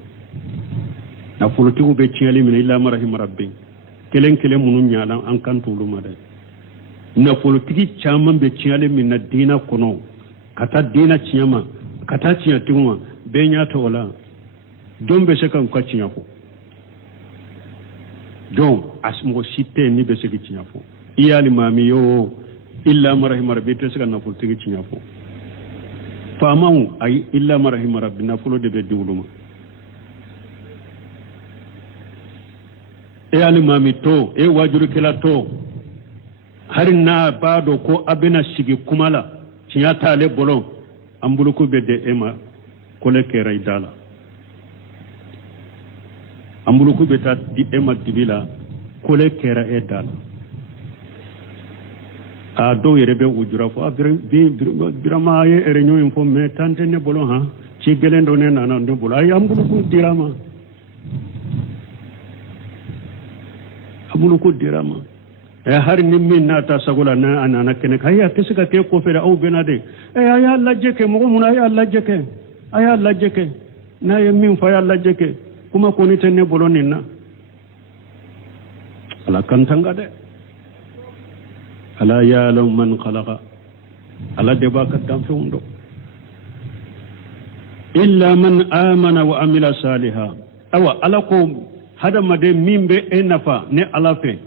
na foloti ube tinyale min illa marahim rabbi kelen munun nyala an kan tulu made na foloti chaman be tinyale min na dina kono kata dina tiyama kata tiya tuma be nya to wala don be sekan ko tiya ko don asmo site ni be seki tiya ko iyali mami yo illa marahima rabbi te sika nafolo tigi cinya fo faamahu ay illa marahima rabbi nafolo de be diwluma e alimami to e wajuru kila to hari na bado ko abena sigi kumala cinya tale bolon ambuluku be de ema kole kera idala ambuluku be ta di ema dibila kole kera e dala a do yere be ujura fo birama ye erenyo info me tante ne bolon ha ci gelendo ne nana ndo bolo ay ambuluku dirama ambuluku dirama e har ni min na ta sagula na anana kene kaya tisika ke ko fere au benade e aya lajeke mo mun aya lajeke na ye min fa ya lajeke kuma ko ni tenne bolonin na ala kan tanga de ala ya lam man khalaqa ala de baka tam fundo illa man amana wa amila salihan awa ala ko hada made mimbe e nafa ne ala fe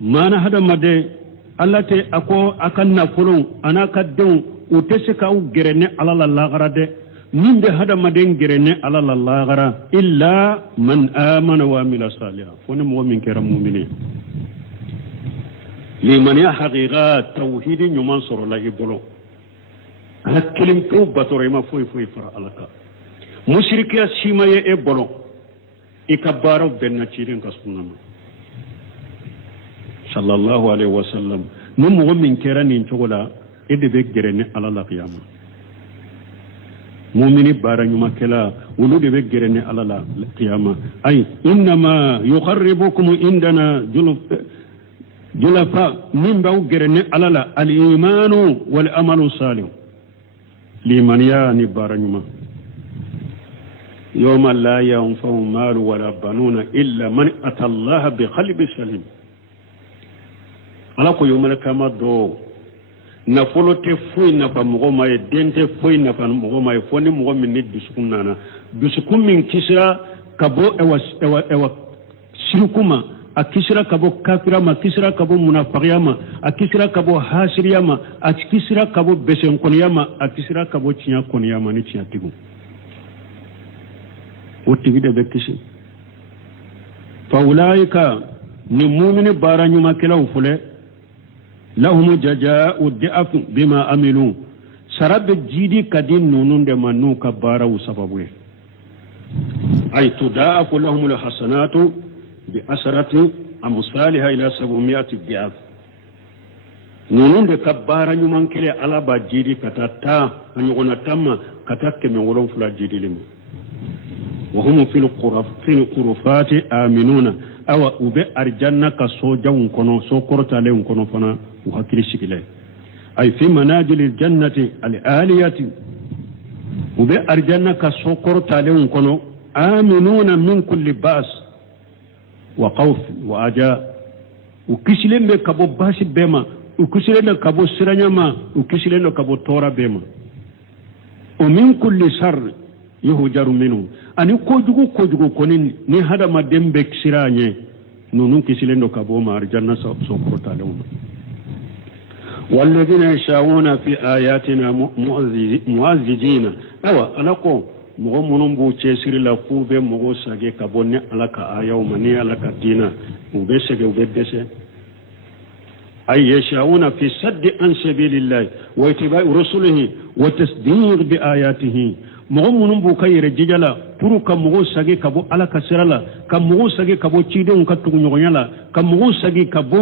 mana hada made allate ako akan na fulun anaka don utese ka u gerene alala lagara de mimbe hada made gerene alala lagara illa man amana wa amila salihan fone mo min kera mu'mini liman ya haqiqa tawhidi nyuman soro la ibolo ala kelim to batore ma foy fara alaka mushrikiya simaye e bolo ikabaro benna cirin kasunama sallallahu alaihi wasallam no mo min kera ni togola e de be gerene ala la qiyama mu'mini bara nyuma kala wulu de be gerene ala la qiyama ay inma yuqarribukum indana julafa min baw gerene ala la al imanu wal amalu salih liman ya ni bara nyuma yawma la yanfa'u malu wala banuna illa man ata Allah bi qalbin salim ala ko yomala kama do nafolo te foyi nafa mɔgɔ ma ye den tɛ foyi nafa mɔgɔ ma ye fo ni mɔgɔ min ni dusukun nana dusukun min kisira ka bɔ ɛwa siriku ma a kisira ka bɔ kafira ma kisira ka bɔ munafaqiya ma a kisira ka bɔ hasiriya ma a kisira ka bɔ bɛsɛnkɔniya ma a kisira ka bɔ tiɲɛ kɔniya ma ni tiɲɛtigiw o tigi de bɛ kisi fa ulaika ni mumini baara ɲumankɛlaw filɛ lahum jazaa'u di'af bima amilu sarabe jidi kadin nunun de manu ka barawu sababu ay tudaafu lahum alhasanatu bi asrati amsalha ila 700 di'af nunun de ka bara nyuman kele ala ba jidi katata anyona tamma katakke me wolon fula jidi limu wa hum fil qurafati aminuna awa ube arjanna ka soja kono so kortale kono fana وهكذا الشكل أي في مناجل الجنة الآلية وبأرجنة كسوكر تاليون كنو آمنون من كل باس وقوف وآجاء وكسلين بكبو باس بما وكسلين بكبو سرنيما وكسلين بكبو تورا بما ومن كل شر يهجر منه أن كوجو كونين ني هذا ما دم بكسراني نونو كسلين بكبو ما أرجنة سوكر تاليون والذين يشاءون في آياتنا معززين أوا ألاكو مغمون بو تشيسير لا فوبه مغو ساغي كابوني ألاكا آية ومني ألاكا دينا وبسجي وبدسه أي يشاءون في صد عن سبيل الله واتباع رسله وتصديق بآياته مغمون بو كاير جيجالا puru ka mogo sagi kabo ala ka sirala ka mogo sagi kabo cidenw ka tugu ɲɔgɔnya la ka mogo sagi kabo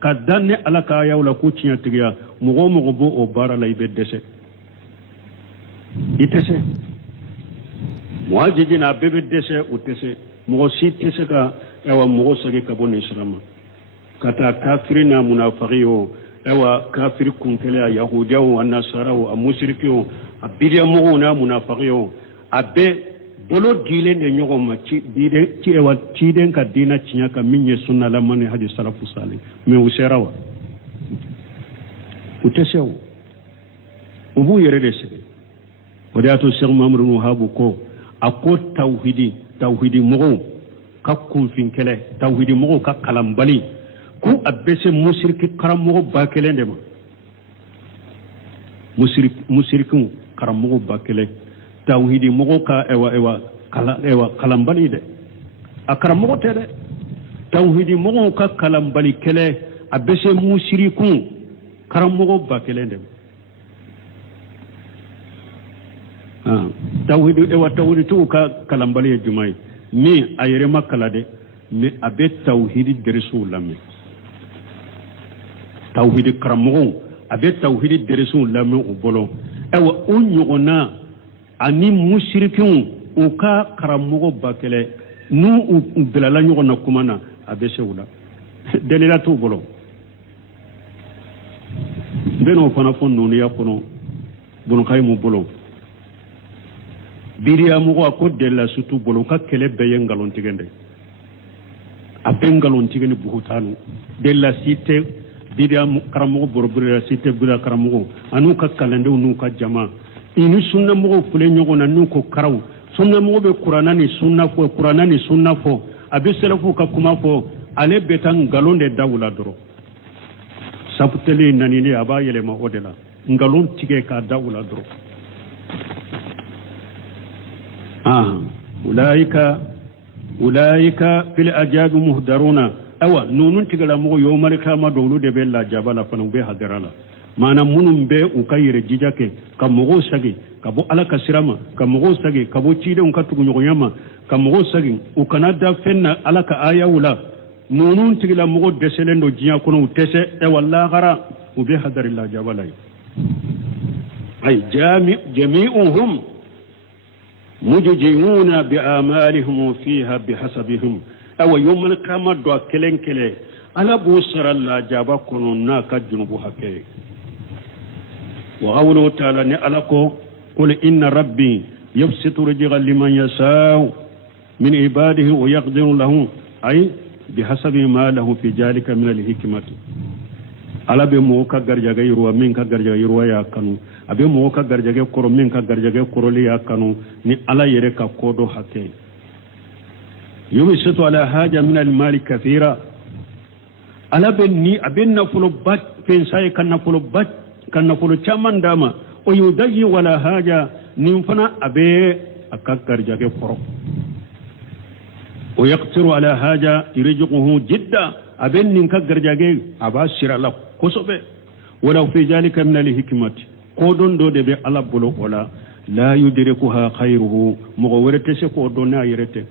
ka danne ala ka ayaw la ku tiɲɛ tigiya mɔgɔ bo o baara la i bɛ dɛsɛ i tɛ se muhajirina a bɛɛ bɛ dɛsɛ o tɛ se mɔgɔ si tɛ se ka mɔgɔ sagi ka bɔ nin sira ma ka taa kafiri n'a munafaki o kafiri kunkɛlɛ a yahudiya o a nasara o a musiriki o a bidiya mɔgɔw n'a munafaki o a bɛɛ bolo dilen de ɲɔgɔn ma ciden ka diina tiɲɛ kan min ye sunna lamani hadi salafu salih mais u sera wa u tɛ se o u b'u yɛrɛ de sɛgɛn o de y'a to Cheikh Mamadou Wahabu ko a ko tawhidi mɔgɔw ka kunfin kɛlɛ tawhidi mɔgɔw ka kalanbali ko a bɛ se musiriki karamɔgɔ ba kelen de ma musirikun karammogo bakele tawhidi mogo ka ewa kalambali de a karammogo te de tawhidi mogo ka kalambali kele a bese musirikun karammogo bakele de tawhidi tu ka kalambali jumai mi ayere makala de mi abe tawhidi deresu lamme tawhidi karammogo abe tawhidi deresu lamme u bolo ewa o ɲɔgɔnna ani musirikinw u ka karamɔgɔ bakɛlɛ n'u u bilala ɲɔgɔn na kuma na a bɛ se u la dalila t'u bolo n bɛ n'o fana fɔ nɔniya kɔnɔ Bunukayi mu bolo biriyamɔgɔ a ko dalila su t'u bolo u ka kɛlɛ bɛɛ ye nkalontigɛ de a bɛ nkalontigɛ ni bugutanu dalila si tɛ biriya karamɔgɔ bɔrɔbɔrɔla si tɛ biriya karamɔgɔ an'u ka kalandenw n'u ka jama i ni sunnamɔgɔw filɛ ɲɔgɔn na n'u ko karaw sunnamɔgɔ bɛ kuranna ni sunna fɔ a bɛ sɛlɛf'u ka kuma fɔ ale bɛ taa nkalon de da u la dɔrɔn saputeli nanini a b'a yɛlɛma o de la nkalon tigɛ k'a da u la dɔrɔn ulaika fil ajabi muhdaruna awa nunun tigala mogo yo marika ma dawlu de be la jabala fana be hadara la mana munun be u kayire jijake ka mogo sagi ka bo ala kasirama ka mogo sagi ka bo cide un ka tugu nyogonyama ka mogo sagi u kana da fenna ala ka aya wala nunun tigala mogo deselendo jiya kono tese e walla gara u be hadari la jabala ay jami'uhum mujjimuna bi amalihim fiha bihasabihim awa yomal kama do kelen kele ala bo saralla jaba kono na ka junubu hakke wa qawlu ta'ala ni alako qul inna rabbi yabsitu rizqa liman yasha'u min ibadihi wa yaqdiru lahu ay bihasabi ma lahu fi jalika min alhikmati ala be mo ka garjaga yirwa min ka garjaga yirwa ya kanu abe mo ka garjaga koro min ka garjaga koro li ya kanu ni ala yere ka kodo hakke يمسط على حاجة من المال كثيرة على بني أبن نفلو بات فين ساي كان نفلو تشامان داما ويدجي ولا حاجة نيمفنا أبي أكاكر جاكي فرو ويقتر على حاجة يرجقه جدا أبن نكاكر جاكي أبا سير الله كسبه ولو في ذلك من الحكمة قودون دو دبي على بلو ولا لا يدركها خيره مغورة سيكو دونا يرته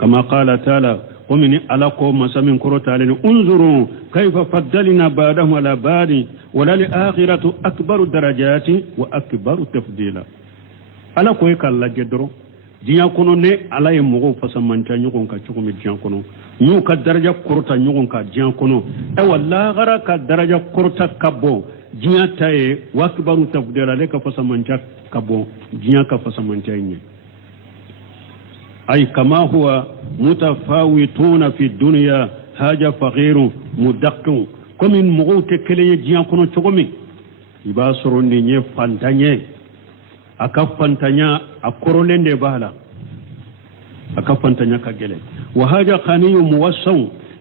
كما قال تعالى ومن ألاقوا مسامين كروتالين انظروا كيف فضلنا بعدهم على بعد وللآخرة أكبر درجات وأكبر تفضيلا ألاقوا يكالا جدرو جيان كونو ني ألا يمغو فسمانتا نيوكون كا جيان كونو نيو كدرجة كروتا نيوكون كا جيان كونو أو لا غرا كدرجة كروتا كابو جيان تاي وأكبر تفضيلا لك فسمانتا كابو جيان كفسمانتا ني أي كما هو متفاوتون في الدنيا حاجة فقير مدق كم مغوت كلي جيان كنو تشومي يباسرون ني فانتاني أكفانتانيا أكورولين دي بالا أكفانتانيا كجلي وهذا خاني موسو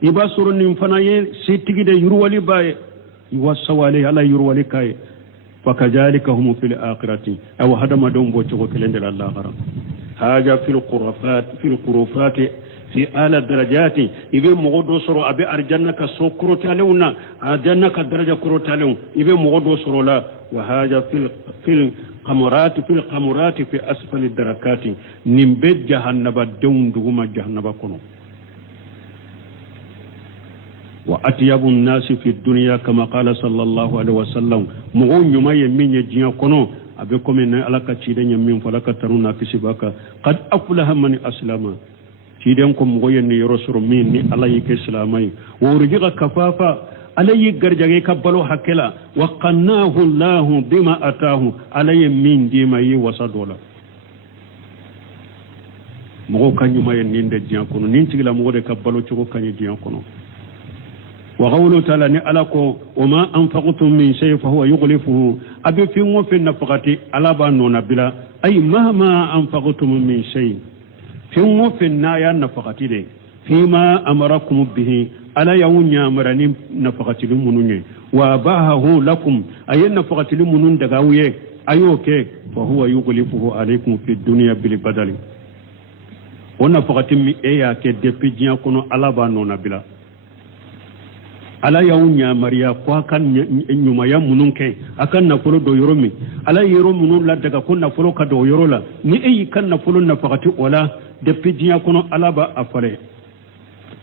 يباسرون ني فناي سيتيغي دي يروالي باي يوسو عليه على يروالي كاي فكذلك هم في الآخرة أو هذا ما دوم بوتشو كلين دي الله غرام هذا في القروفات في آل الدرجات إذا مغدو سرو أبي أرجنك سكرو تالونا أرجنك درجة كرو تالون إذا مغدو سرو لا وهذا في القمرات في أسفل الدركات نمبت جهنم دون دوما جهنم كنو وأطيب الناس في الدنيا كما قال صلى الله عليه وسلم مغون يما يمين يجيا كنو أبيكم إن على كتيرين يمين فلا كترونا كسباك قد أفلح من أسلم تيرينكم مغيني يرسل مني على يكسلامي ورجع كفافا على يجرجع كبلو حكلا وقناه الله بما أتاه على يمين ديما يوصدولا مغو كان يما ينين دجيان كونو نينتيلا مغو دي كبلو تشوكو كان يجيان كونو وقوله تعالى نعلكو وما أنفقتم من شيء فهو يغلفه أبي في في النفقة على بانونا بلا أي مهما أنفقتم من شيء في النايا النفقة دي فيما أمركم به على يوم يامرني نفقة لمنوني وأباهه لكم أين فقتل منون دغاوية أيوكي فهو يغلفه عليكم في الدنيا بالبدل ona faqati mi eya ke depuis diya kono alaba nona bila ala yawnya mariya ko kan nyuma ya mununke akan na folo do yoromi ala yoro munun la daga ko na folo ka do yorola ni eyi kan na folo na faqati wala depuis diya kono alaba afale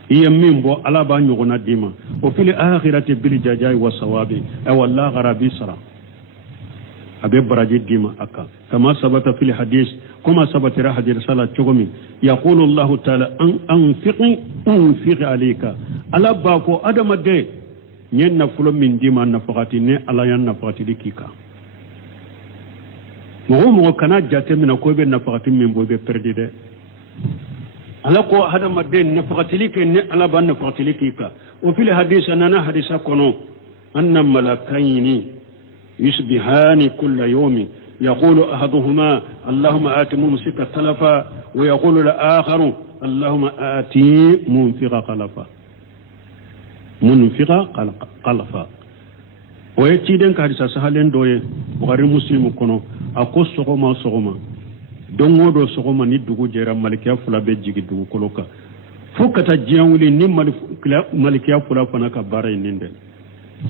iya mimbo alaba nyogona dima o fil akhirati bil jajai wa sawabi wallahi gharabi sara abe baraji dima aka kama sabata fil hadith كما ثبت حديث صلاة تقومي يقول الله تعالى أنفق عليك ألا باكو أدم دي نين نفلو من ديما نفقاتي نين ألا ين نفقاتي لكيكا مغو كنا جاتي من أكوبي نفقاتي من بوبي پردي دي ألا قو أدم دي نفقاتي لك نين ألا بان نفقاتي لكيكا وفي الحديث أننا حديثا كنو أن ملكين يسبحان كل يوم يقول أحدهما اللهم آت ممسك تلفا ويقول الآخر اللهم آتي منفق خلفا منفق خلفا ويتيدن كاريسا سهلين دوي وغير مسلم كنو أكو سغما دونغو دو سغما ندوغو جيرا مالكيا فلا بيجيكي دوغو كولوكا فوكتا جيانولي ني مالكيا فلا فناكا باري نيندن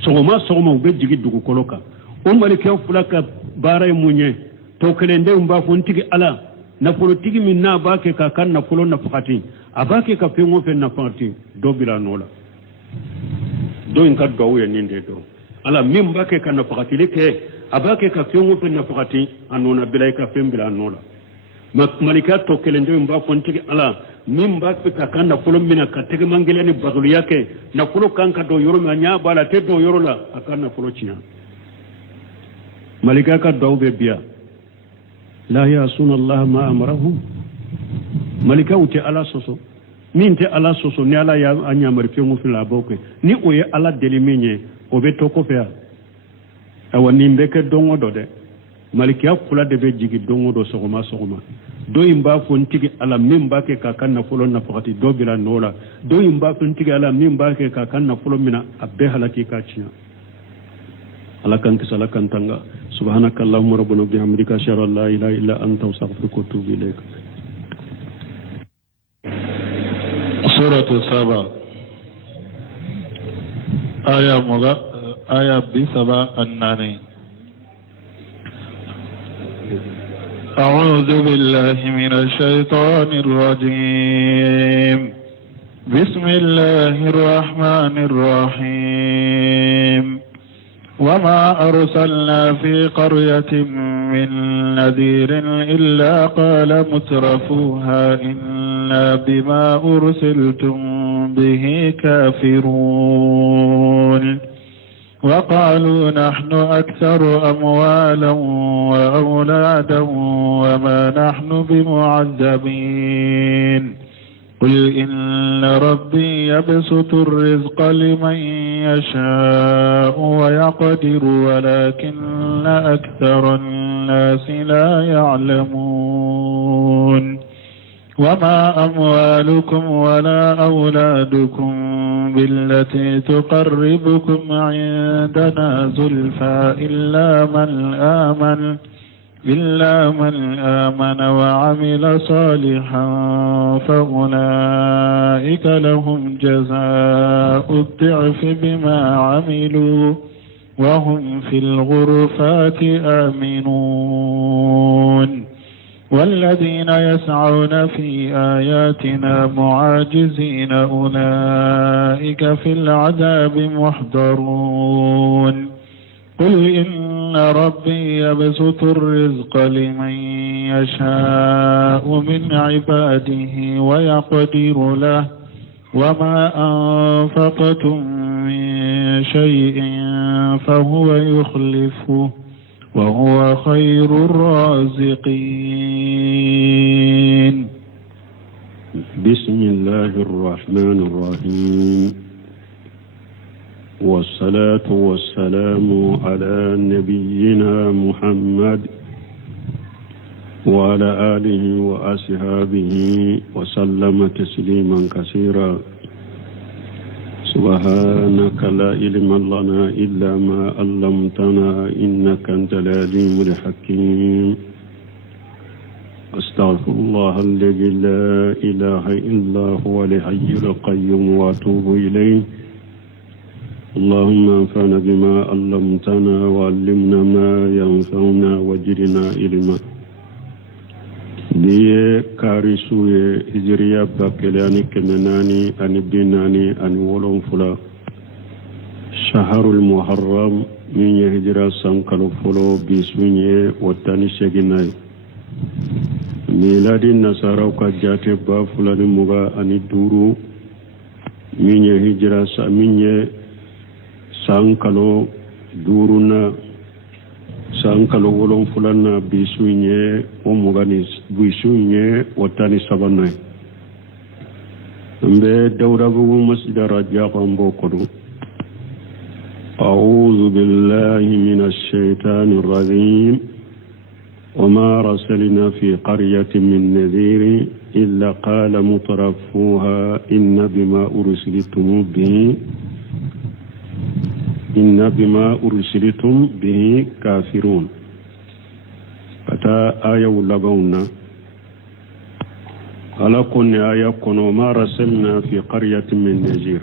سغما وبيجيكي دوغو كولوكا malikiya fulaka barai munye to kelende umba fontigi ala na politiki minna bake ka kan na fulo na fakati abake ka pengo fe na fakati do bila nola do in ka do ye ninde do ala mim bake ka na fakati leke abake ka pengo fe na fakati anona bila ka pem bila nola malikiya to kelende umba fontigi ala mim bake ka kan na fulo mina ka tege mangele ni bazuli yake na fulo kan ka do yoro nya bala te do yoro la akan na fulo chinya malika ka daw be biya la yasuna allah ma amarahum malika uti ala soso min te ala soso ni ala ya anya marfe mu fila boke ni oye ala delimenye o be to ko fe awani mbeke dongo do de malika kula de be jigi dongo do sogoma do imba fontigi ala min ba ke ka kan na fulo na fakati do bila nola do imba fontigi ala min ba ke ka kan na fulo mina abbe halaki ka ciya ala kan kisala kan tanga subhanaka allahumma rabbana bihamdika ashhadu an la ilaha illa anta astaghfiruka wa atubu ilaik. سورة سبا آية بسبا الناني. أعوذ بالله من الشيطان الرجيم. بسم الله الرحمن الرحيم. وما أرسلنا في قرية من نذير إلا قال مترفوها إنا بما أرسلتم به كافرون وقالوا نحن أكثر أموالا وأولادا وما نحن بمعذبين قل إن ربي يبسط الرزق لمن يشاء ويقدر ولكن أكثر الناس لا يعلمون وما أموالكم ولا أولادكم بالتي تقربكم عندنا زلفى إلا من آمن وعمل صالحا فأولئك لهم جزاء الضعف بما عملوا وهم في الغرفات آمنون والذين يسعون في آياتنا معاجزين أولئك في العذاب محضرون قل إن ربي يبسط الرزق لمن يشاء من عباده ويقدر له وما أنفقتم من شيء فهو يخلفه وهو خير الرازقين. بسم الله الرحمن الرحيم والصلاة والسلام على نبينا محمد وعلى آله وأصحابه وسلم تسليما كثيرا. سبحانك لا علم لنا إلا ما علمتنا إنك أنت العليم الحكيم أستغفر الله الذي لا إله إلا هو الحي القيوم وأتوب إليه اللهم انفعنا بما علمتنا وعلمنا ما ينفعنا وزدنا علما biye karisuye hijriya bakele ani kemenani ani binani ani wolon fula shaharul muharram min ye hijra sankalo folo bisunye watani seginay miladi nasaraw ka jate ba fulani muga ani duru min ye hijra sa min ye sankalo duruna sankalo wolon fulana bisunye o mugani bisunye watani sabanay mbe dawda bu masjid raja qambo kodu a'udhu billahi minash shaitanir rajim وما رسلنا في قرية من نذير إلا قال مترفوها إن بما أرسلتم به كافرون فتا آية لبونا على كن آية كن وما رسلنا في قرية من نذير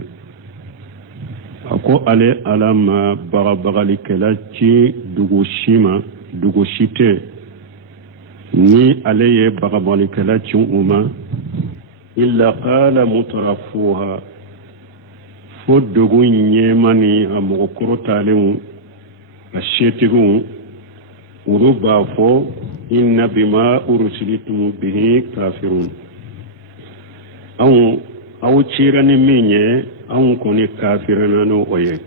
أكو على ما بغبغلي كلاتي دوغوشيتي ni alaye bagabali kalacin umma illa qala mutrafuha fodogun yemani amukuru talin ashetigun uruba fo inna bima ursiltum bihi kafirun aw chirani minye aw koni kafirana no oye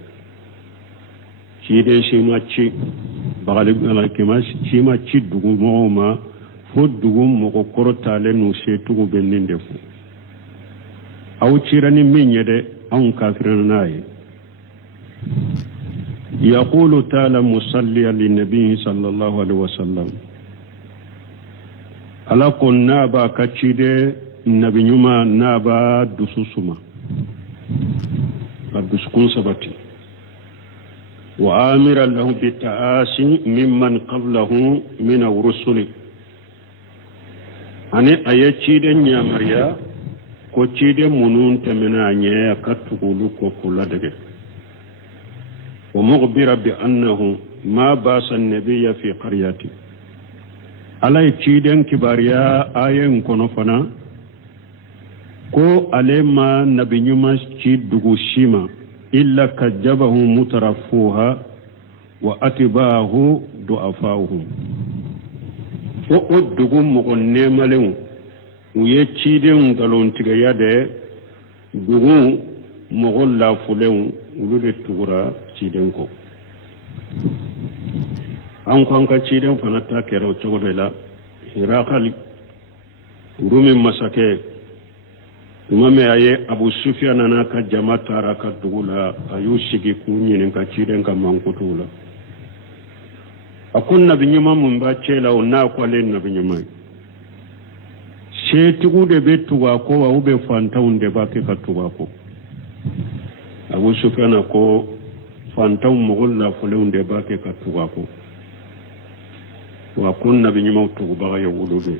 chide shimachi bagali alakema shimachi dugu moma fodugum moko korotale no setugo benninde fu aw cirani minyede an kafirana nayi yaqulu ta'ala musalliyan linnabi sallallahu alaihi wasallam ala kunna ba kacide nabi nyuma naba dususuma abduskun sabati wa amira lahu bita'asi mimman qablahu min ar-rusuli ani aya ciden nyamariya ko ciden munun temena nya katugulu ko kula dege wa mughbira bi annahu ma basa an-nabiyya fi qaryati alay ciden kibariya ayen kono fana ko alema nabinyuma ci dugu shima illa kajabahu mutarafuha wa atibaahu du'afa'uhum o dugum mo nemalen uye ciden galon tiga yade dugum mo la fulen ulude tugura ciden ko an kanka ciden fanata kero chogodela hiraqal rumi masake umame aye abu sufyan anaka jamata raka dugula ayu shigi kunyin ka ciden ka mankutula akun nabi nyuma mun ba cela onna kwale nabi nyuma shetugu de betuwa ko wa ube fantaun de ba ke katuwa ko abu sufyan ko fantaun mugulla fulun de ba ke katuwa ko wa kun nabi nyuma tugu ba ya wulude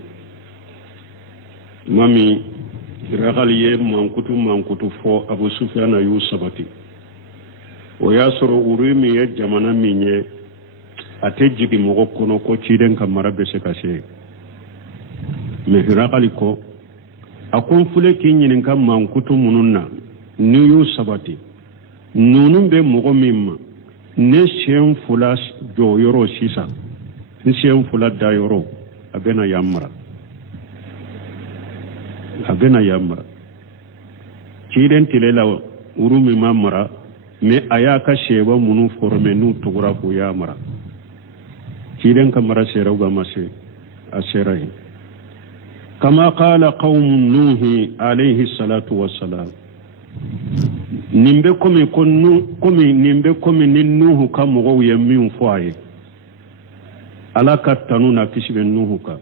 mami ragal mankutu fo abu sufyan ayu sabati o yasoro urimi ye jamana minye ate jigi mogo kono ko ciden kamara bese kase me ragal ko akon fule kinyin kam mankutu mununna ni yu sabati nunun be mogo mimma ne shen fula jo yoro sisa ni shen fula da yoro abena yamra ciden tilela urumi mamara me ayaka sheba munu forme nu tugura ko yamara ciden kamara shera uga mase asherai kama qala qaum nuh alayhi salatu wassalam nimbe komi nin nuhu kam go yemmin foaye alaka tanuna kisbe nuhu ka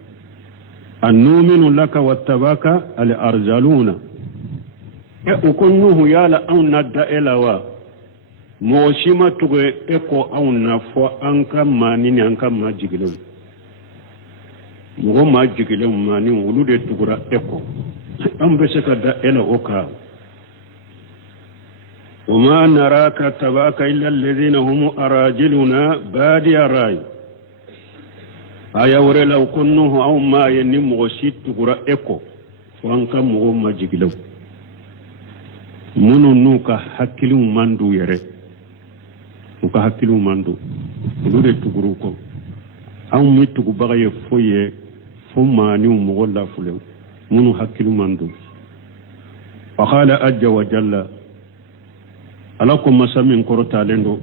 أن نؤمن لك واتباك الأرذلون ukunnuhu yala auna da elawa mo shima tuge eko auna fo an kan mani ne an kan majigilin mo majigilin mani wulu de tugura eko an be saka da ela oka وما نراك تباك إلا الذين هم أراجلنا بادي الرأي أيا وري لو كنه أو ما ينم غشيت تقرأ إكو فانك مغم جيلو منو نوكا حكيلو ماندو يري نوكا حكيلو ماندو لوري تقروكو أو ميتو بغي فوي فماني ومغلا فلو منو حكيلو ماندو فقال أجا وجل alakum masamin kortalendo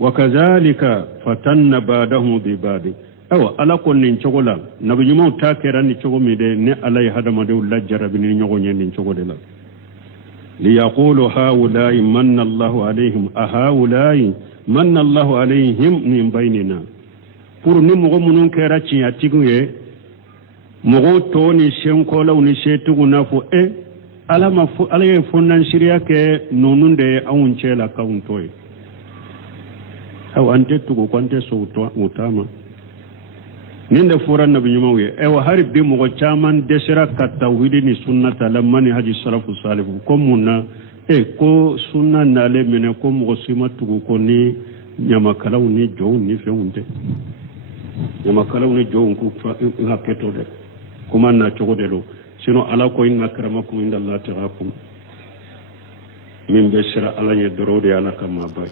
wa kadhalika fatanna ba'dahu bi ba'd awa alakon nin chogola nabi nyumo ta keran ni chogo mi de ne alay hadama de lajjara bi ni nyogo nyen ni chogo de la li yaqulu haula'i manna Allahu alayhim haula'i manna Allahu alayhim min baynina pour ni mo munun kera ci atiguye mo to ni shen ko law ni shetu na fo alama fu alaye fondan shiriya ke nonunde awun cela kauntoy aw ante tugo kwante so utama ninde furan nabi nyumawe wa harib bi mo chaman desira ka tawhid ni sunnata lamani haji salafu salihu komuna ko sunna nale mene ko mo sima tugo ko ni nyama kalaw ni jow ni feunde nyama kalaw ni jow ko fa ngaketo de kuma na chogo de lo sino ala ko inna akramakum inda Allah taqakum min beshira ala ye dorode ala kama bay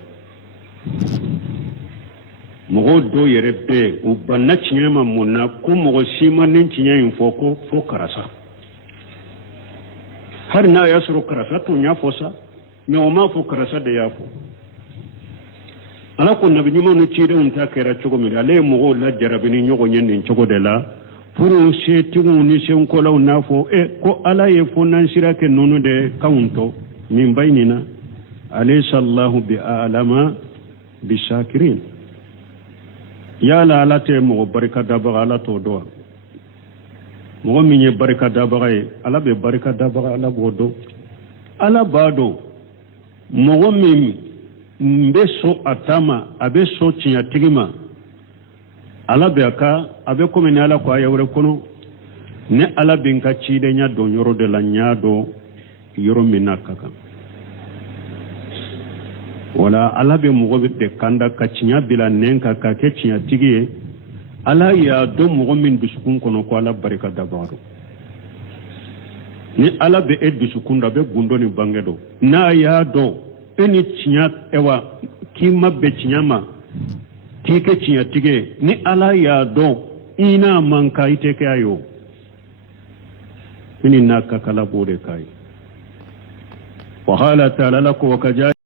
mo do yere be u banna chinyama munna ko mo shima nin cinyayin foko fo karasa har na yasru karasa to nya fosa me o ma fo karasa de yafo ala ko nabi nyimo no chide un ta kera chogo mi ale mo la jarabini nyogo nyen chogo de la pour se tigu ni sen ko law nafo ko ala ye fonan sirake nonu de kaunto min baynina alaysa Allah bi a'lama bi shakirin ya la ala te mo barka da ba ala to do mo mi nye barka da ba ala be barka da ba ala bodo ala bado mo mi mbeso atama abeso tinya tigima ala be aka abe ko men ala ko ayawre kono ne ala bin ka ci de nya do yoro de la nya do yoro minaka ka wala ala be mo gobe de kanda ka cinya bila nenka ka ke cinya tigiye ala ya do mo min dusukun kono ko ala barika dabaro ni ala be dusukun da be gundo ni bangedo na ya do eni cinya ewa kima be cinya ma tike cinya tige ni ala ya do ina manka ite ke ayo ini nakka kala bode kai wa hala ta'ala lako wa